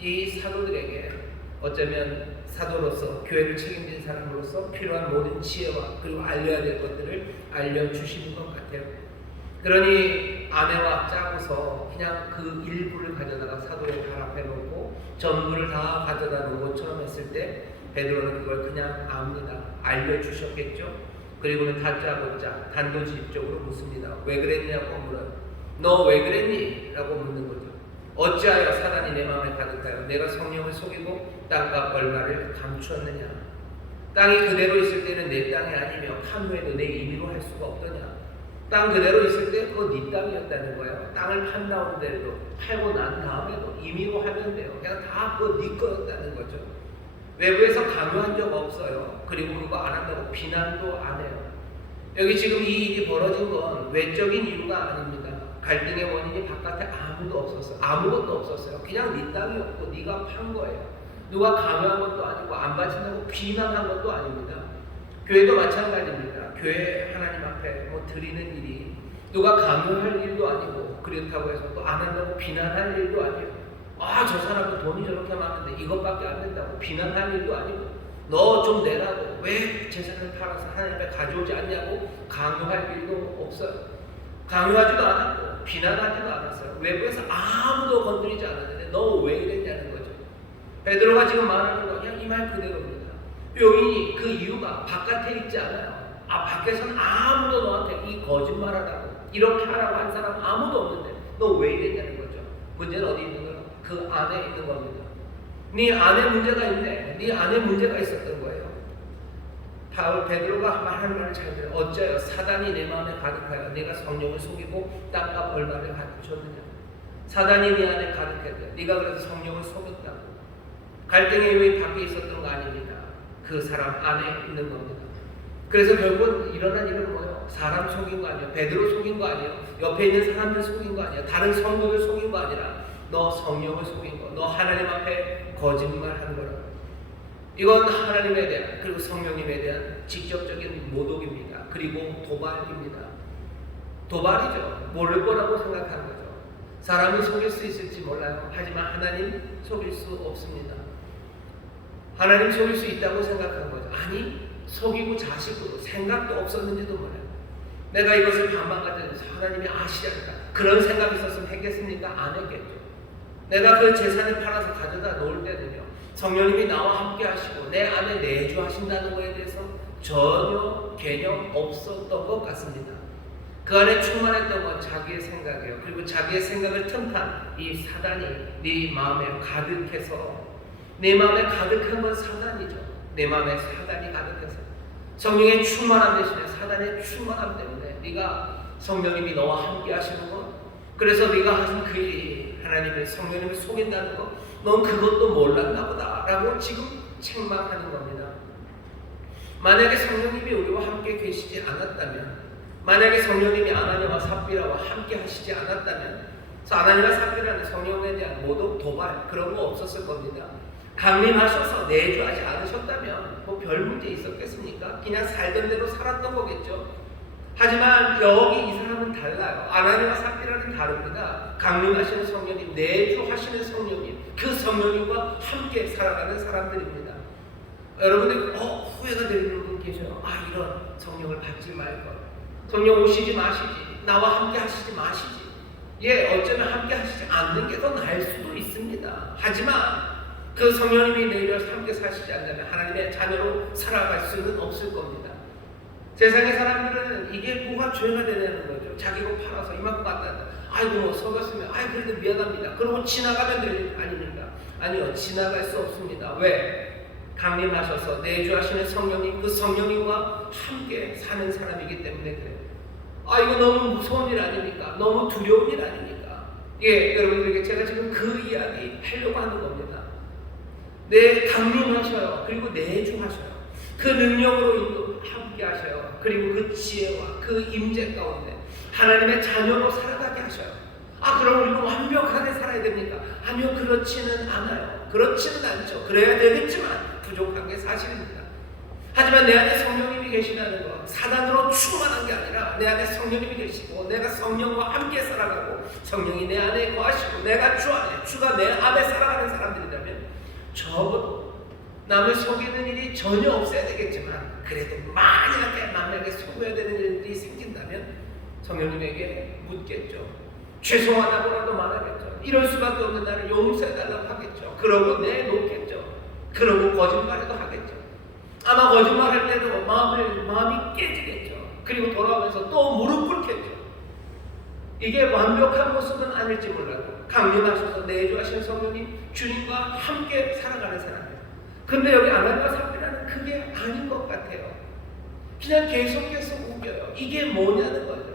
이 사도들에게 어쩌면 사도로서 교회를 책임진 사람으로서 필요한 모든 지혜와 그리고 알려야 될 것들을 알려주시는 것 같아요. 그러니 아내와 짜고서 그냥 그 일부를 가져다가 사도의 발 앞에 놓고 전부를 다 가져다 놓은 것처럼 했을 때 베드로는 그걸 그냥 압니다. 알려주셨겠죠. 그리고는 다짜고짜 단도직입적으로 묻습니다. 왜 그랬냐고 물어요. 너 왜 그랬니? 라고 묻는 거죠. 어찌하여 사단이 내 마음에 가득하여 내가 성령을 속이고 땅값 얼마를 감추었느냐. 땅이 그대로 있을 때는 내 땅이 아니며 판 후에도 내 임의로 할 수가 없더냐. 땅 그대로 있을 때 그거 네 땅이었다는 거예요. 땅을 판다운데도 팔고 난 다음에도 임의로 하면 돼요. 그냥 다 그거 네 거였다는 거죠. 외부에서 강요한 적 없어요. 그리고 그거 안 한다고 비난도 안 해요. 여기 지금 이 일이 벌어진 건 외적인 이유가 아닙니다. 갈등의 원인이 바깥에 아무도 없었어요. 아무것도 없었어요. 그냥 네 땅이었고 네가 판 거예요. 누가 강요한 것도 아니고 안 바친다고 비난한 것도 아닙니다. 교회도 마찬가지입니다. 교회 하나님 앞에 드리는 일이 누가 강요할 일도 아니고 그렇다고 해서 또 안 한다고 비난할 일도 아니에요. 저 사람은 돈이 저렇게 많은데 이것밖에 안 된다고 비난할 일도 아니고 너 좀 내라고 왜 재산을 팔아서 하나님 앞에 가져오지 않냐고 강요할 일도 없어요. 강요하지도 않았고 비난하지도 않았어요. 외부에서 아무도 건드리지 않았는데 너 왜 이랬냐는 거죠. 베드로가 지금 말하는 건 그냥 이 말 그대로입니다. 여기 그 이유가 바깥에 있지 않아요. 밖에서는 아무도 너한테 이 거짓말하라고 이렇게 하라고 한 사람 아무도 없는데 너 왜 이랬냐는 거죠. 문제는 어디 있는 거예요? 그 안에 있는 겁니다. 네 안에 문제가 있네. 네 안에 문제가 있었던 거예요. 베드로가 말하는 말을 잘 들어요. 어째요 사단이 내 마음에 가득하여 내가 성령을 속이고 땅값 얼마를 감추었느냐. 사단이 네 안에 가득했대. 네가 그래서 성령을 속였다고. 갈등의 이유에 밖에 있었던 거 아닙니다. 그 사람 안에 있는 겁니다. 그래서 결국은 일어난 일은 뭐예요? 사람 속인 거 아니에요. 베드로 속인 거 아니에요. 옆에 있는 사람들 속인 거 아니에요. 다른 성도들 속인 거 아니라 너 성령을 속인 거. 너 하나님 앞에 거짓말한 거라고. 이건 하나님에 대한 그리고 성령님에 대한 직접적인 모독입니다. 그리고 도발입니다. 도발이죠. 모를 거라고 생각하는 거죠. 사람은 속일 수 있을지 몰라요. 하지만 하나님 속일 수 없습니다. 하나님 속일 수 있다고 생각한 거죠. 아니 속이고 자식으로 생각도 없었는지도 몰라요. 내가 이것을 반박하면서 하나님이 아시리까 그런 생각이 있었으면 했겠습니까? 안 했겠죠. 내가 그 재산을 팔아서 가져다 놓을 때는요. 성령님이 나와 함께 하시고 내 안에 내주하신다는 것에 대해서 전혀 개념 없었던 것 같습니다. 그 안에 충만했던 건 자기의 생각이에요. 그리고 자기의 생각을 틈탄 이 사단이 네 마음에 가득해서, 내 마음에 가득한 건 사단이죠. 내 마음에 사단이 가득해서 성령의 충만함 대신에 사단의 충만함 때문에 네가 성령님이 너와 함께 하시는 것, 그래서 네가 하신 그 일이 하나님의 성령님을 속인다는 것, 넌 그것도 몰랐나 보다 라고 지금 책망하는 겁니다. 만약에 성령님이 우리와 함께 계시지 않았다면, 만약에 성령님이 아나니아와 삽비라와 함께 하시지 않았다면, 아나니아와 삽비라는 성령에 대한 모독, 도발 그런 거 없었을 겁니다. 강림하셔서 내주하지 않으셨다면 뭐 별 문제 있었겠습니까? 그냥 살던 대로 살았던 거겠죠. 하지만 여기 이 사람은 달라요. 아나니아와 삽비라는 다릅니다. 강림하시는 성령님, 내주하시는 성령님, 그 성령님과 함께 살아가는 사람들입니다. 여러분들 후회가 되는 분 계셔요. 이런 성령을 받지 말걸, 성령 오시지 마시지, 나와 함께 하시지 마시지. 어쩌면 함께 하시지 않는 게 더 나을 수도 있습니다. 하지만 그 성령님이 내려서 함께 사시지 않는다면 하나님의 자녀로 살아갈 수는 없을 겁니다. 세상의 사람들은 이게 뭐가 죄가 되냐는 거죠. 자기가 팔아서 이만큼 갖다, 아이고 뭐 속았으면 그래도 미안합니다, 그러고 지나가면 될 일 아닙니까? 아니요, 지나갈 수 없습니다. 왜? 강림하셔서 내주하시는 성령님, 그 성령님과 함께 사는 사람이기 때문에 그래요. 이거 너무 무서운 일 아닙니까? 너무 두려운 일 아닙니까? 여러분들에게 제가 지금 그 이야기 하려고 하는 겁니다. 강림하셔요. 그리고 내주하셔요. 그 능력으로 함께 하셔요. 그리고 그 지혜와 그 임재 가운데 하나님의 자녀로 살아가게 하셔요. 그럼 우리는 완벽하게 살아야 됩니까? 아니요, 그렇지는 않아요. 그렇지는 않죠. 그래야 되겠지만 부족한 게 사실입니다. 하지만 내 안에 성령님이 계시다는 것, 사단으로 충만한 게 아니라 내 안에 성령님이 계시고 내가 성령과 함께 살아가고 성령이 내 안에 거하시고 내가 주 안에, 주가 내 안에 살아가는 사람들이라면 적어도 남을 속이는 일이 전혀 없어야 되겠지만, 그래도 만약에 속여야 되는 일들이 생긴다면 성령님에게 묻겠죠. 죄송하다고라도 말하겠죠. 이럴 수밖에 없는 나를 용서해달라고 하겠죠. 그러고 내놓겠죠. 그러고 거짓말도 하겠죠. 아마 거짓말할 때도 마음이 깨지겠죠. 그리고 돌아오면서 또 무릎 꿇겠죠. 이게 완벽한 모습은 아닐지 몰라도 강림하셔서 내주하신 성령님, 주님과 함께 살아가는 사람이에요. 근데 여기 아나니아와 삽비라는 그게 아닌 것 같아요. 그냥 계속해서 우겨요. 이게 뭐냐는 거죠.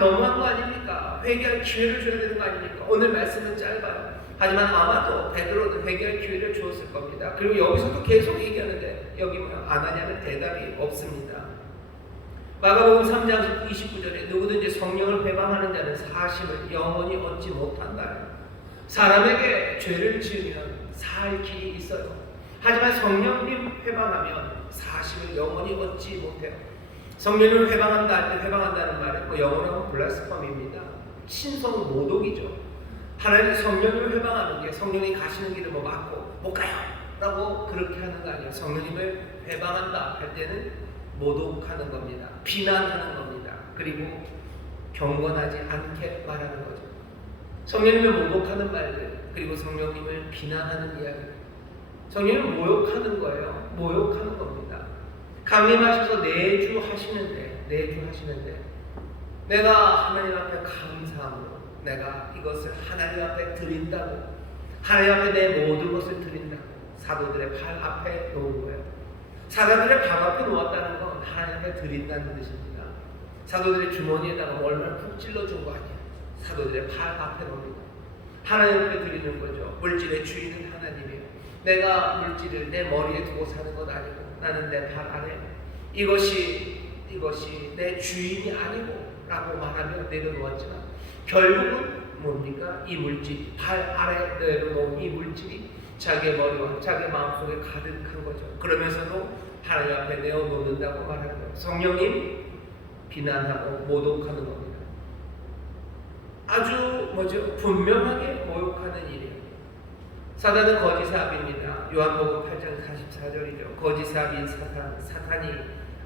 너무한 거 아닙니까? 회개할 기회를 줘야 되는 거 아닙니까? 오늘 말씀은 짧아요. 하지만 아마도 베드로는 회개할 기회를 주었을 겁니다. 그리고 여기서도 계속 얘기하는데 여기 아나니아는 대답이 없습니다. 마가복음 3장 29절에 누구든지 성령을 회방하는 자는 사심을 영원히 얻지 못한다. 사람에게 죄를 지으면 살 길이 있어요. 하지만 성령님 회방하면 사심을 영원히 얻지 못해요. 성령을 회방한다 할 때 회방한다는 말은 영어로는 블라스펌입니다. 신성 모독이죠. 하나님 성령을 회방하는 게 성령이 가시는 길을 막고 못 가요 라고 그렇게 하는 거 아니에요. 성령님을 회방한다 할 때는 모독하는 겁니다. 비난하는 겁니다. 그리고 경건하지 않게 말하는 거죠. 성령님을 모독하는 말들, 그리고 성령님을 비난하는 이야기, 성령님을 모욕하는 거예요. 모욕하는 겁니다. 강림하셔서 내주하시는데 내가 하나님 앞에 감사함으로 내가 이것을 하나님 앞에 드린다고, 하나님 앞에 내 모든 것을 드린다고 사도들의 발 앞에 놓은 거예요. 사도들의 발 앞에 놓았다는 건 하나님 앞에 드린다는 뜻입니다. 사도들의 주머니에다가 뭐 얼마나 푹 찔러준 거 아니에요. 사도들의 발 앞에 놓는 거예요. 하나님 앞에 드리는 거죠. 물질의 주인은 하나님이에요. 내가 물질을 내 머리에 두고 사는 것 아니고 나는 내 발 안에 이것이 내 주인이 아니고 라고 말하며 내려놓았지만 결국은 뭡니까? 이 물질, 발 아래 내려놓은 이 물질이 자기의 머리와 자기의 마음속에 가득한 거죠. 그러면서도 하나님 앞에 내어놓는다고 말하는 거예요. 성령님 비난하고 모독하는 겁니다. 아주 분명하게 모욕하는 일이에요. 사단은 거짓사업입니다. 요한복음 8장 44절이죠. 거짓사업인 사탄이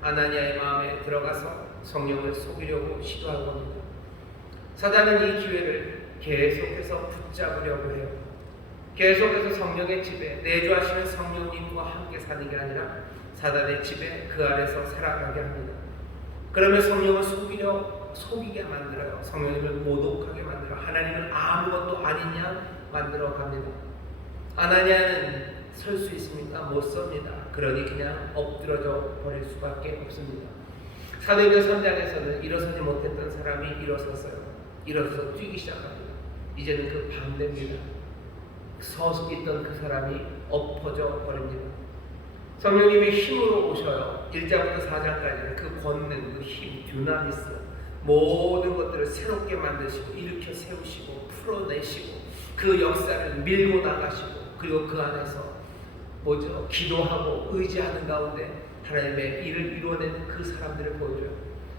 아나니아의 마음에 들어가서 성령을 속이려고 시도한 겁니다. 사단은 이 기회를 계속해서 붙잡으려고 해요. 계속해서 성령의 집에 내주하시는 성령님과 함께 사는 게 아니라 사단의 집에 그 아래서 살아가게 합니다. 그러면 성령을 속이게 만들어요. 성령님을 모독하게 만들어 하나님은 아무것도 아니냐 만들어 갑니다. 아나니아는 설 수 있습니까? 못 섭니다. 그러니 그냥 엎드러져 버릴 수밖에 없습니다. 사도행전 3장에서는 일어서지 못했던 사람이 일어섰어요. 일어서서 뛰기 시작합니다. 이제는 그 반대입니다. 서 있던 그 사람이 엎어져 버립니다. 성령님이 힘으로 오셔요. 1장부터 4장까지는 그 권능, 그 힘, 듀나미스 모든 것들을 새롭게 만드시고 일으켜 세우시고 풀어내시고 그 역사를 밀고 나가시고 그리고 그 안에서 기도하고 의지하는 가운데 하나님의 일을 이루어내는 그 사람들을 보여줘요.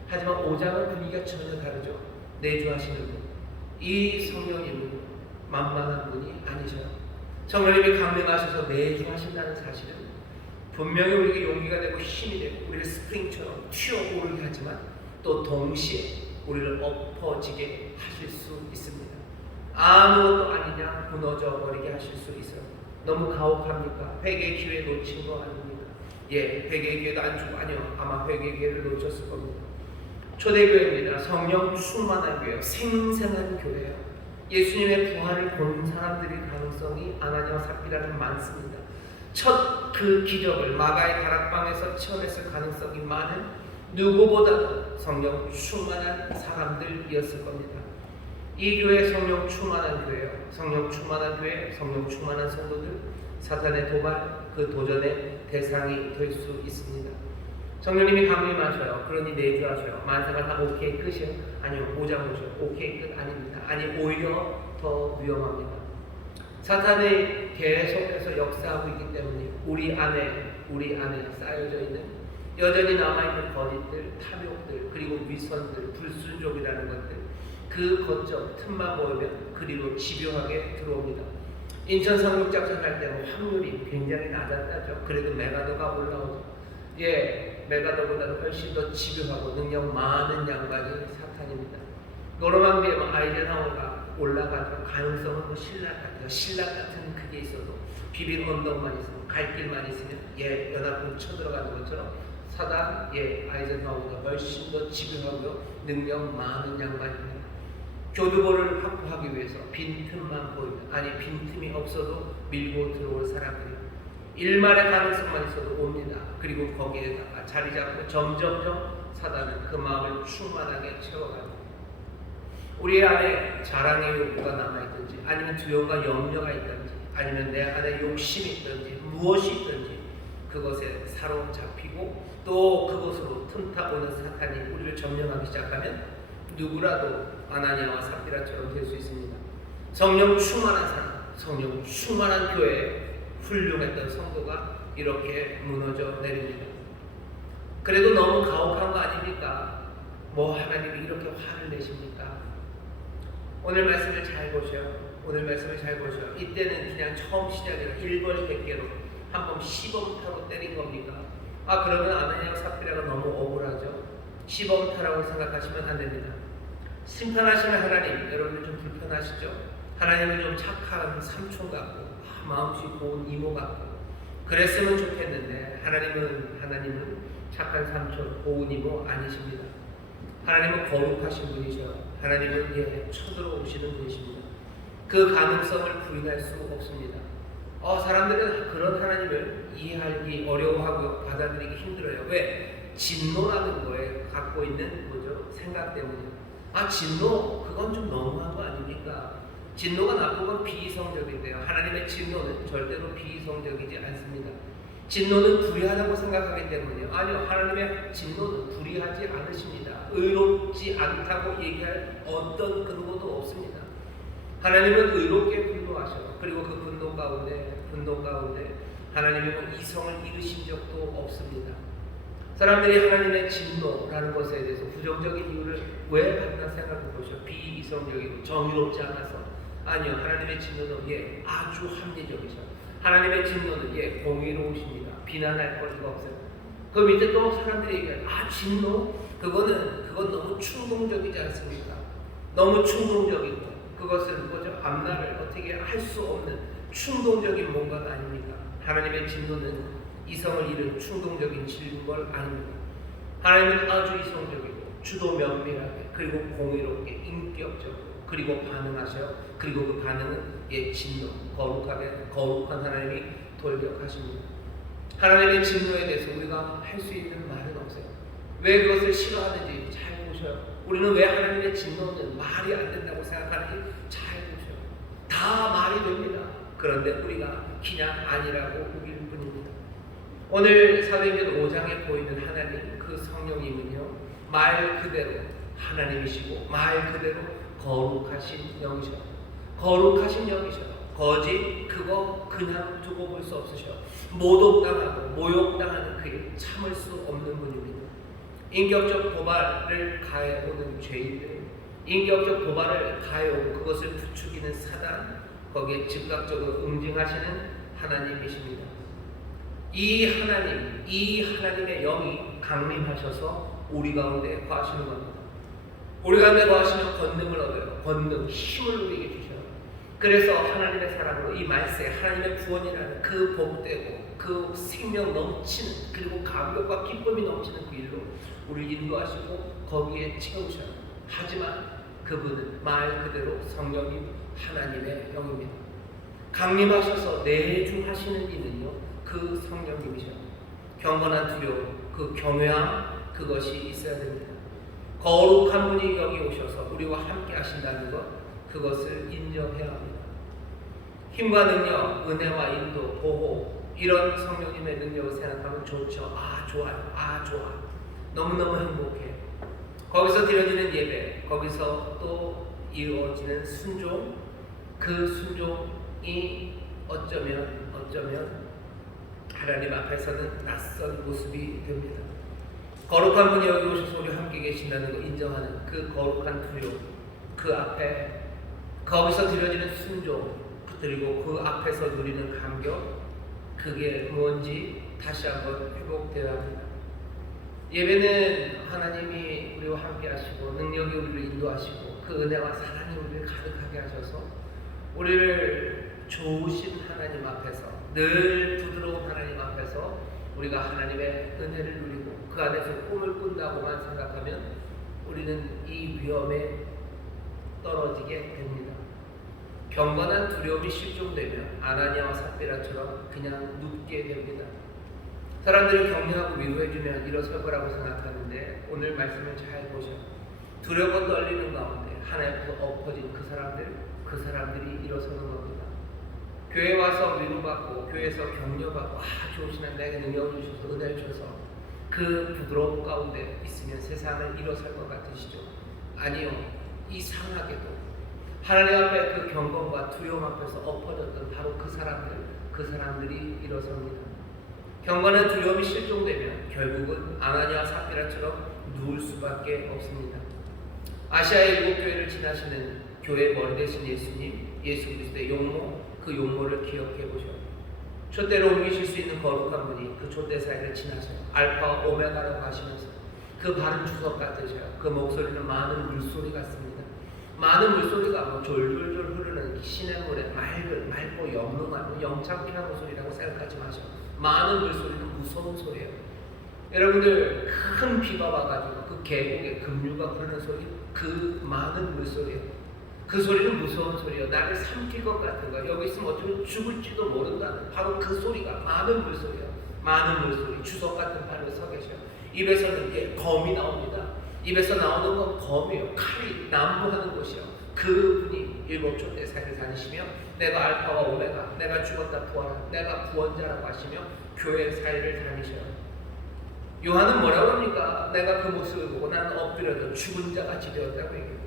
하지만 5장은 분위기가 전혀 다르죠. 내주하시는 분. 이 성령님은 만만한 분이 아니셔요. 성령님이 강림하셔서 내주하신다는 사실은 분명히 우리에게 용기가 되고 힘이 되고 우리를 스프링처럼 튀어오르게 하지만 또 동시에 우리를 엎어지게 하실 수 있습니다. 아무것도 아니냐 무너져 버리게 하실 수 있어요. 너무 가혹합니까? 회개의 기회 놓친 거 아닙니까? 예, 회개의 기회도 안 주고 아니요. 아마 회개의 기회를 놓쳤을 겁니다. 초대교회입니다. 성령 충만한 교회, 생생한 교회예요. 예수님의 부활을 본 사람들의 가능성이 아나니아와 삽비라는 많습니다. 첫 그 기적을 마가의 다락방에서 체험했을 가능성이 많은 누구보다도 성령 충만한 사람들이었을 겁니다. 이 교회 성령 충만한 교회예요. 성령 충만한 교회, 성령 충만한 성도들, 사탄의 도발, 그 도전의 대상이 될 수 있습니다. 성령님이 강림하셔요. 그러니 내주하셔요. 만사가 다 오케이 끝이에요? 아니요. 5장 보셔요. 오케이 끝 아닙니다. 아니 오히려 더 위험합니다. 사탄이 계속해서 역사하고 있기 때문에 우리 안에 쌓여져 있는 여전히 남아있는 거짓들, 탐욕들, 그리고 위선들, 불순종이라는 것들 그 거점 틈만 보이면 그리로 집요하게 들어옵니다. 인천 상륙작전 할 때는 확률이 굉장히 낮았다죠. 그래도 메가더가 올라오죠. 예, 메가더보다도 훨씬 더 집요하고 능력 많은 양반이 사탄입니다. 노르망디에 아이젠하워가 올라가죠. 가능성은 신락 같아요. 신락 같은 그게 있어도 비빌 언덕만 있으면 갈 길만 있으면 연합군 쳐들어가는 것처럼 사단 아이젠하워가 훨씬 더 집요하고요. 능력 많은 양반입니다. 교두보를 확보하기 위해서 빈틈만 보이면 빈틈이 없어도 밀고 들어올 사람들이 일말의 가능성만 있어도 옵니다. 그리고 거기에다가 자리 잡고 점점점 사단은 그 마음을 충만하게 채워갑니다. 우리 안에 자랑의 욕구가 남아있든지 아니면 두려움과 염려가 있든지 아니면 내 안에 욕심이 있든지 무엇이 있든지 그것에 사로잡히고 또 그것으로 틈타오는 사탄이 우리를 점령하기 시작하면 누구라도 아나니아와 삽비라처럼 될 수 있습니다. 성령 충만한 사람, 성령 충만한 교회에 훌륭했던 성도가 이렇게 무너져 내립니다. 그래도 너무 가혹한 거 아닙니까? 하나님이 이렇게 화를 내십니까? 오늘 말씀을 잘 보셔요. 이때는 그냥 처음 시작이라 1벌 100개로 한번 시범타로 때린 겁니까? 그러면 아나니아와 삽비라가 너무 억울하죠. 시범타라고 생각하시면 안 됩니다. 심판하시는 하나님, 여러분들 좀 불편하시죠? 하나님은 좀 착한 삼촌 같고 마음씨 고운 이모 같고 그랬으면 좋겠는데 하나님은 착한 삼촌, 고운 이모 아니십니다. 하나님은 거룩하신 분이셔요. 하나님은 쳐들어오시는 분이십니다. 그 가능성을 부인할 수 없습니다. 사람들은 그런 하나님을 이해하기 어려워하고 받아들이기 힘들어요. 왜? 진노라는 거에 갖고 있는 생각 때문에. 진노 그건 좀 너무한 거 아닙니까? 진노가 나쁜 건 비이성적인데요. 하나님의 진노는 절대로 비이성적이지 않습니다. 진노는 불의하다고 생각하기 때문이요. 아니요, 하나님의 진노는 불의하지 않으십니다. 의롭지 않다고 얘기할 어떤 근거도 없습니다. 하나님은 의롭게 분노하셔. 그리고 그 분노 가운데 하나님의 이성을 잃으신 적도 없습니다. 사람들이 하나님의 진노라는 것에 대해서 부정적인 이유를 왜 갖나 생각해 보셔. 비이성적이고 정의롭지 않아서. 아니요, 하나님의 진노는 아주 합리적이셔. 하나님의 진노는 공의로우십니다. 비난할 거리가 없어요. 그 밑에 또 사람들이 얘기해요. 진노? 그건 너무 충동적이지 않습니까? 너무 충동적이고 그것은 앞날을 어떻게 할 수 없는 충동적인 뭔가가 아닙니까? 하나님의 진노는 이성을 잃은 충동적인 질문 아닙니다. 하나님은 아주 이성적이고 주도 면밀하게 그리고 공의롭게 인격적으로 그리고 반응하셔. 그리고 그 반응은 진노, 거룩한 하나님이 돌격하십니다. 하나님의 진노에 대해서 우리가 할 수 있는 말은 없어요. 왜 그것을 싫어하는지 잘 보셔요. 우리는 왜 하나님의 진노는 말이 안 된다고 생각하는지 잘 보셔요. 다 말이 됩니다. 그런데 우리가 그냥 아니라고 우길 뿐입니다. 오늘 사도행전 5장에 보이는 하나님 그 성령님은요, 말 그대로 하나님이시고 말 그대로 거룩하신 영이셔. 거룩하신 영이셔. 거짓 그거 그냥 두고 볼 수 없으셔. 모독당하고 모욕당하는 그 일 참을 수 없는 분입니다. 인격적 도발을 가해오는 죄인들, 인격적 도발을 가해오고 그것을 부추기는 사단, 거기에 즉각적으로 응징하시는 하나님이십니다. 이 하나님의 영이 강림하셔서 우리 가운데 거하시는 겁니다. 우리 가운데 거하시면 권능을 얻어요. 권능, 힘을 우리에게 주셔요. 그래서 하나님의 사랑으로 이 말세, 하나님의 구원이라는 그 복되고 그 생명 넘치는 그리고 감격과 기쁨이 넘치는 그 일로 우리를 인도하시고 거기에 채우셔요. 하지만 그분은 말 그대로 성령님 하나님의 영입니다. 강림하셔서 내주하시는 이는요, 그 성령님이셔요. 경건한 두려움, 그 경외함, 그것이 있어야 됩니다. 거룩한 분이 여기 오셔서 우리와 함께 하신다는 것, 그것을 인정해야 합니다. 힘과 능력, 은혜와 인도, 보호, 이런 성령님의 능력을 생각하면 좋죠. 아 좋아요. 아 좋아. 너무너무 행복해. 거기서 드려지는 예배, 거기서 또 이루어지는 순종, 그 순종이 어쩌면 하나님 앞에서는 낯선 모습이 됩니다. 거룩한 분이 여기 오셔서 우리 함께 계신다는 걸 인정하는 그 거룩한 두려움, 그 앞에 거기서 드려지는 순종, 그리고 그 앞에서 누리는 감격, 그게 뭔지 다시 한번 회복되어야 합니다. 예배는 하나님이 우리와 함께 하시고 능력이 우리를 인도하시고 그 은혜와 사랑이 우리를 가득하게 하셔서 우리를 좋으신 하나님 앞에서, 늘 부드러운 하나님 앞에서 우리가 하나님의 은혜를 누리고 그 안에서 꿈을 꾼다고만 생각하면 우리는 이 위험에 떨어지게 됩니다. 경건한 두려움이 실종되면 아나니아와 삽비라처럼 그냥 눕게 됩니다. 사람들을 격려하고 위로해주면 일어설 거라고 생각하는데 오늘 말씀을 잘 보셔. 두려워 떨리는 가운데 하나님께서 엎어진 그 사람들이 일어서는 겁니다. 교회 와서 위로받고 교회에서 격려받고 좋으신 하나님 내게 능력을 주셔서 은혜를 주셔서 그 부드러움 가운데 있으면 세상을 일어설 것 같으시죠? 아니요. 이상하게도 하나님 앞에 그 경건과 두려움 앞에서 엎어졌던 바로 그 사람들이 일어섭니다. 경건한 두려움이 실종되면 결국은 아나니아와 삽비라처럼 누울 수밖에 없습니다. 아시아의 일곱 교회를 지나시는 교회 머리 대신 예수님, 예수 그리스도의 용모, 그 용모를 기억해 보셔. 촛대로 옮기실 수 있는 거룩한 분이 그 촛대 사이를 지나셔 알파와 오메가라고 하시면서 그 바른 주석 같으셔요. 그 목소리는 많은 물소리 같습니다. 많은 물소리가 졸졸졸 흐르는 시냇물에 맑고 영롱한 영창 피아노 소리라고 생각하지 마셔. 많은 물소리는 무서운 소리예요. 여러분들 큰 비가 와가지고 그 계곡에 급류가 흐르는 소리, 그 많은 물소리예요. 그 소리는 무서운 소리예요. 나를 삼킬 것 같은 거, 여기 있으면 어쩌면 죽을지도 모른다는 바로 그 소리가 많은 물소리예요. 많은 물소리, 주석 같은 발로 서 계셔요. 입에서는 검이 나옵니다. 입에서 나오는 건 검이에요. 칼이 난무하는 곳이요. 그분이 일곱 촛대 사이를 다니시며 내가 알파와 오메가, 내가 죽었다 부활한, 내가 구원자라고 하시며 교회 사이를 다니셔요. 요한은 뭐라고 합니까? 내가 그 모습을 보고 나는 엎드려져 죽은 자같이 되었다고 얘기해요.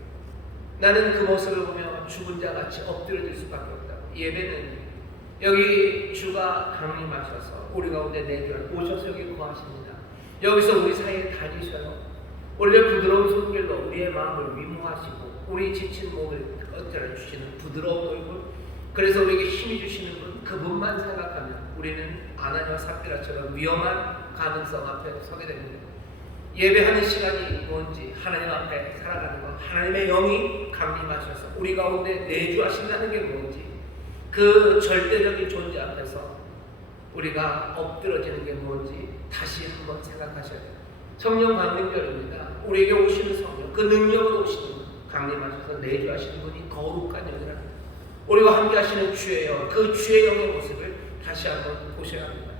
나는 그 모습을 보며 죽은 자같이 엎드려질 수밖에 없다고. 예배는 여기 주가 강림하셔서 우리 가운데 내주를 오셔서 여기 거하십니다. 여기서 우리 사이에 다니셔요. 우리의 부드러운 손길로 우리의 마음을 위로하시고 우리 지친 몸을 엇들어 주시는 부드러운 얼굴, 그래서 우리에게 힘이 주시는 분, 그분만 생각하면 우리는 아나니아와 삽비라처럼 위험한 가능성 앞에 서게 됩니다. 예배하는 시간이 뭔지, 하나님 앞에 살아가는 것, 하나님의 영이 강림하셔서 우리 가운데 내주하신다는 게 뭔지, 그 절대적인 존재 앞에서 우리가 엎드러지는 게 뭔지 다시 한번 생각하셔야 돼요. 성령 강림절입니다. 우리에게 오시는 성령, 그 능력으로 오시는 분, 강림하셔서 내주하시는 분이 거룩한 영이라. 우리와 함께 하시는 주의 영, 그 주의 영의 모습을 다시 한번 보셔야 합니다.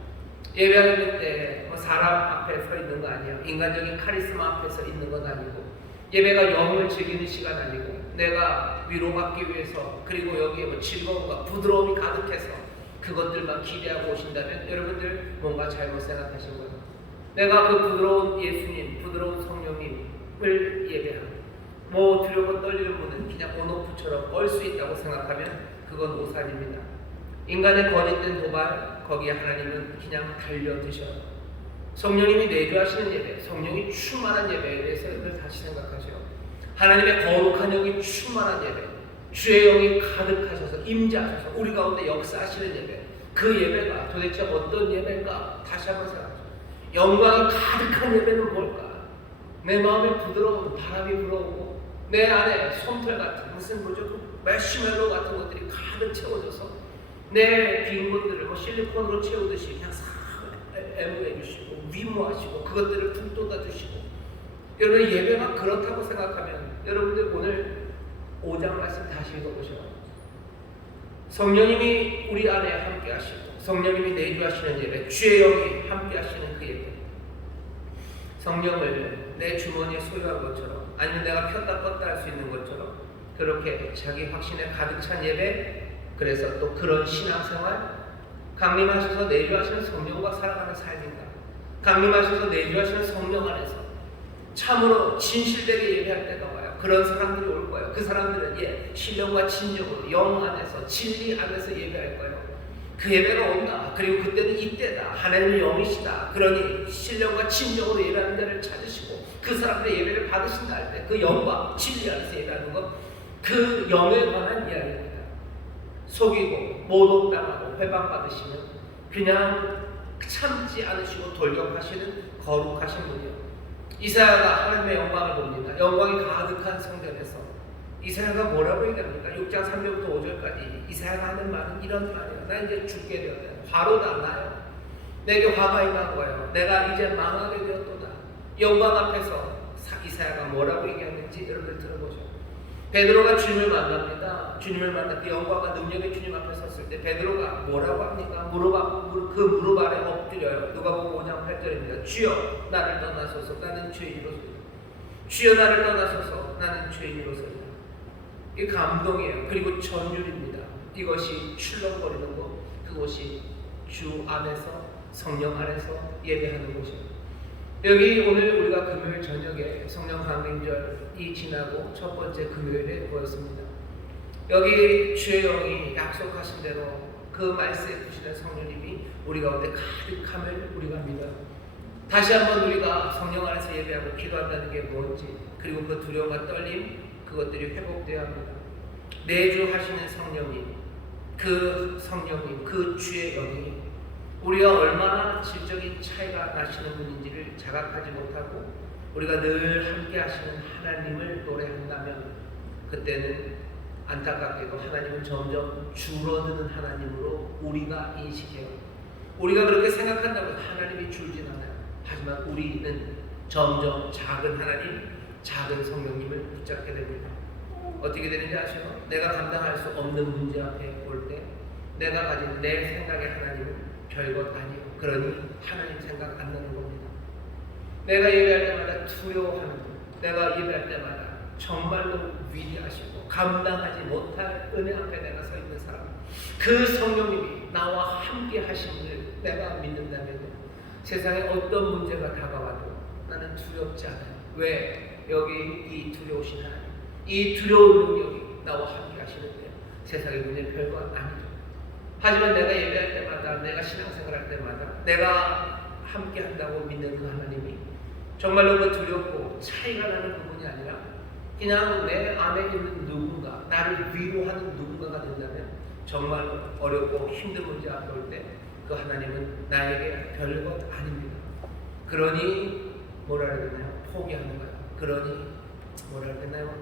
예배하는 때 사람 앞에 서 있는 거 아니야. 인간적인 카리스마 앞에 서 있는 건 아니고, 예배가 영을 즐기는 시간 아니고, 내가 위로받기 위해서, 그리고 여기에 즐거움과 부드러움이 가득해서 그것들만 기대하고 오신다면 여러분들 뭔가 잘못 생각하신 거예요. 내가 그 부드러운 예수님, 부드러운 성령님을 예배하고 두려워 떨리는 분은 그냥 온오프처럼 껄 수 있다고 생각하면 그건 오산입니다. 인간의 거짓된 도발, 거기에 하나님은 그냥 달려드셔요. 성령님이 내주하시는 예배, 성령이 충만한 예배에 대해서 여러분들 다시 생각하세요. 하나님의 거룩한 영이 충만한 예배, 주의 영이 가득하셔서 임재하셔서 우리 가운데 역사하시는 예배, 그 예배가 도대체 어떤 예배인가 다시 한번 생각하세요. 영광이 가득한 예배는 뭘까? 내 마음에 부드러운 바람이 불어오고 내 안에 솜털 같은 무슨 그 매시멜로 같은 것들이 가득 채워져서 내 빈 곳들을 실리콘으로 채우듯이 그냥 싹 애무해 주시고 위무하시고 그것들을 푹 돋아주시고. 여러분 예배가 그렇다고 생각하면 여러분들 오늘 5장 말씀 다시 읽어보셔요. 성령님이 우리 안에 함께 하시고 성령님이 내주하시는 예배, 주의 영이 함께 하시는 그 예배, 성령을 내 주머니에 소유한 것처럼 아니면 내가 폈다 껐다 할 수 있는 것처럼 그렇게 자기 확신에 가득 찬 예배, 그래서 또 그런 신앙생활, 강림하셔서 내주하시는 성령과 살아가는 삶인가, 강림하셔서 내주하시는 성령 안에서 참으로 진실되게 예배할 때가 와요. 그런 사람들이 올 거예요. 그 사람들은 신령과 진정으로 영 안에서 진리 안에서 예배할 거예요. 그 예배가 온다. 그리고 그때는 이때다. 하나님의 영이시다. 그러니 신령과 진정으로 예배하는 자를 찾으시고 그 사람들의 예배를 받으신다 할 때 그 영과 진리 안에서 예배하는 것, 그 영에 관한 이야기입니다. 속이고 모독당하고 회방받으시면 그냥 참지 않으시고 돌격하시는 거룩하신 분이요. 이사야가 하나님의 영광을 봅니다. 영광이 가득한 성전에서 이사야가 뭐라고 얘기합니까? 6장 3절부터 5절까지 이사야가 하는 말은 이런 말이에요. 나 이제 죽게 되었다. 화로다 나요. 내게 화가 임한 거예요. 내가 이제 망하게 되었도다. 영광 앞에서 이사야가 뭐라고 얘기하는지 여러분들 들어보죠. 베드로가 주님을 만납니다. 주님을 만나 그 영광과 능력의 주님 앞에 섰을 때 베드로가 뭐라고 합니까? 그 무릎 아래 엎드려요. 누가복음 5장 8절입니다. 주여 나를 떠나소서 나는 죄인으로소이다. 주여 나를 떠나소서 나는 죄인으로소이다. 이 감동이에요. 그리고 전율입니다. 이것이 출렁거리는 곳, 그곳이 주 안에서 성령 안에서 예배하는 곳입니다. 여기 오늘 우리가 금요일 저녁에 성령 강림절이 지나고 첫 번째 금요일에 모였습니다. 여기 주의 영이 약속하신 대로 그 말씀에 주시는 성령님이 우리 가운데 가득함을 우리가 믿어요. 다시 한번 우리가 성령 안에서 예배하고 기도한다는 게 뭔지, 그리고 그 두려움과 떨림, 그것들이 회복되어야 합니다. 내주하시는 성령님, 그 성령님, 그 주의 영이 우리가 얼마나 질적인 차이가 나시는 분인지를 자각하지 못하고 우리가 늘 함께 하시는 하나님을 노래한다면 그때는 안타깝게도 하나님은 점점 줄어드는 하나님으로 우리가 인식해요. 우리가 그렇게 생각한다고 하나님이 줄진 않아요. 하지만 우리는 점점 작은 하나님, 작은 성령님을 붙잡게 됩니다. 어떻게 되는지 아시죠? 내가 감당할 수 없는 문제 앞에 올 때 내가 가진 내 생각의 하나님은 별것 아니요. 그러니 하나님 생각 안 나는 겁니다. 내가 예배할 때마다 두려워하는 것, 내가 예배할 때마다 정말로 위대하시고 감당하지 못할 은혜 앞에 내가 서 있는 사람, 그 성령님이 나와 함께 하심을 내가 믿는다면 세상에 어떤 문제가 다가와도 나는 두렵지 않아요. 왜? 여기 이 두려우신 하나님, 이 두려운 능력이 나와 함께 하시는데 세상의 문제 별거 아니죠. 하지만 내가 예배할 때마다, 내가 신앙생활 할 때마다 내가 함께 한다고 믿는 그 하나님이 정말로 그 두렵고 차이가 나는 부분이 아니라 그냥 내 안에 있는 누군가, 나를 위로하는 누군가가 된다면 정말 어렵고 힘든 문제 앞에 올 때 그 하나님은 나에게 별것 아닙니다. 그러니 뭐라 해야 되나요? 포기하는 거예요. 그러니 뭐라 해야 되나요?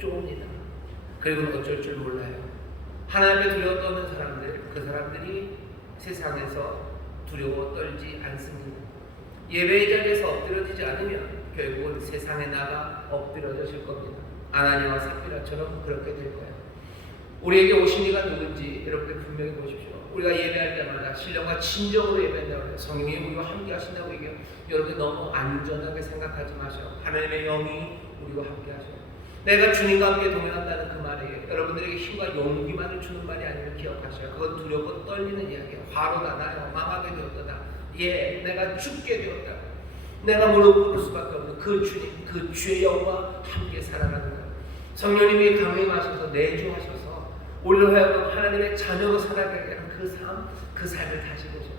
좁니다. 그리고 어쩔 줄 몰라요. 하나님의 두려워 떠는 사람들, 그 사람들이 세상에서 두려워 떨지 않습니다. 예배의 자리에서 엎드려지지 않으면 결국은 세상에 나가 엎드려질 겁니다. 아나니아와 삽비라처럼 그렇게 될 거예요. 우리에게 오신 이가 누군지 여러분들 분명히 보십시오. 우리가 예배할 때마다 신령과 진정으로 예배한다고 해요. 성령이 우리와 함께 하신다고 얘기해요. 여러분들 너무 안전하게 생각하지 마세요. 하나님의 영이 우리와 함께 하셔요. 내가 주님과 함께 동행한다는 그 말이 여러분들에게 힘과 용기만을 주는 말이 아니면 기억하셔요. 그건 두렵고 떨리는 이야기예요. 화로가 나요. 망하게 되었다. 예, 내가 죽게 되었다. 내가 무릎 꿇을 수밖에 없는 그 주님, 그 주의 영과 함께 살아가는 거예요. 성령님이 강림하셔서 내주하셔서 우리로 하여금 하나님의 자녀로 살아가게 하는 그 삶, 그 삶을 다시 보셔요.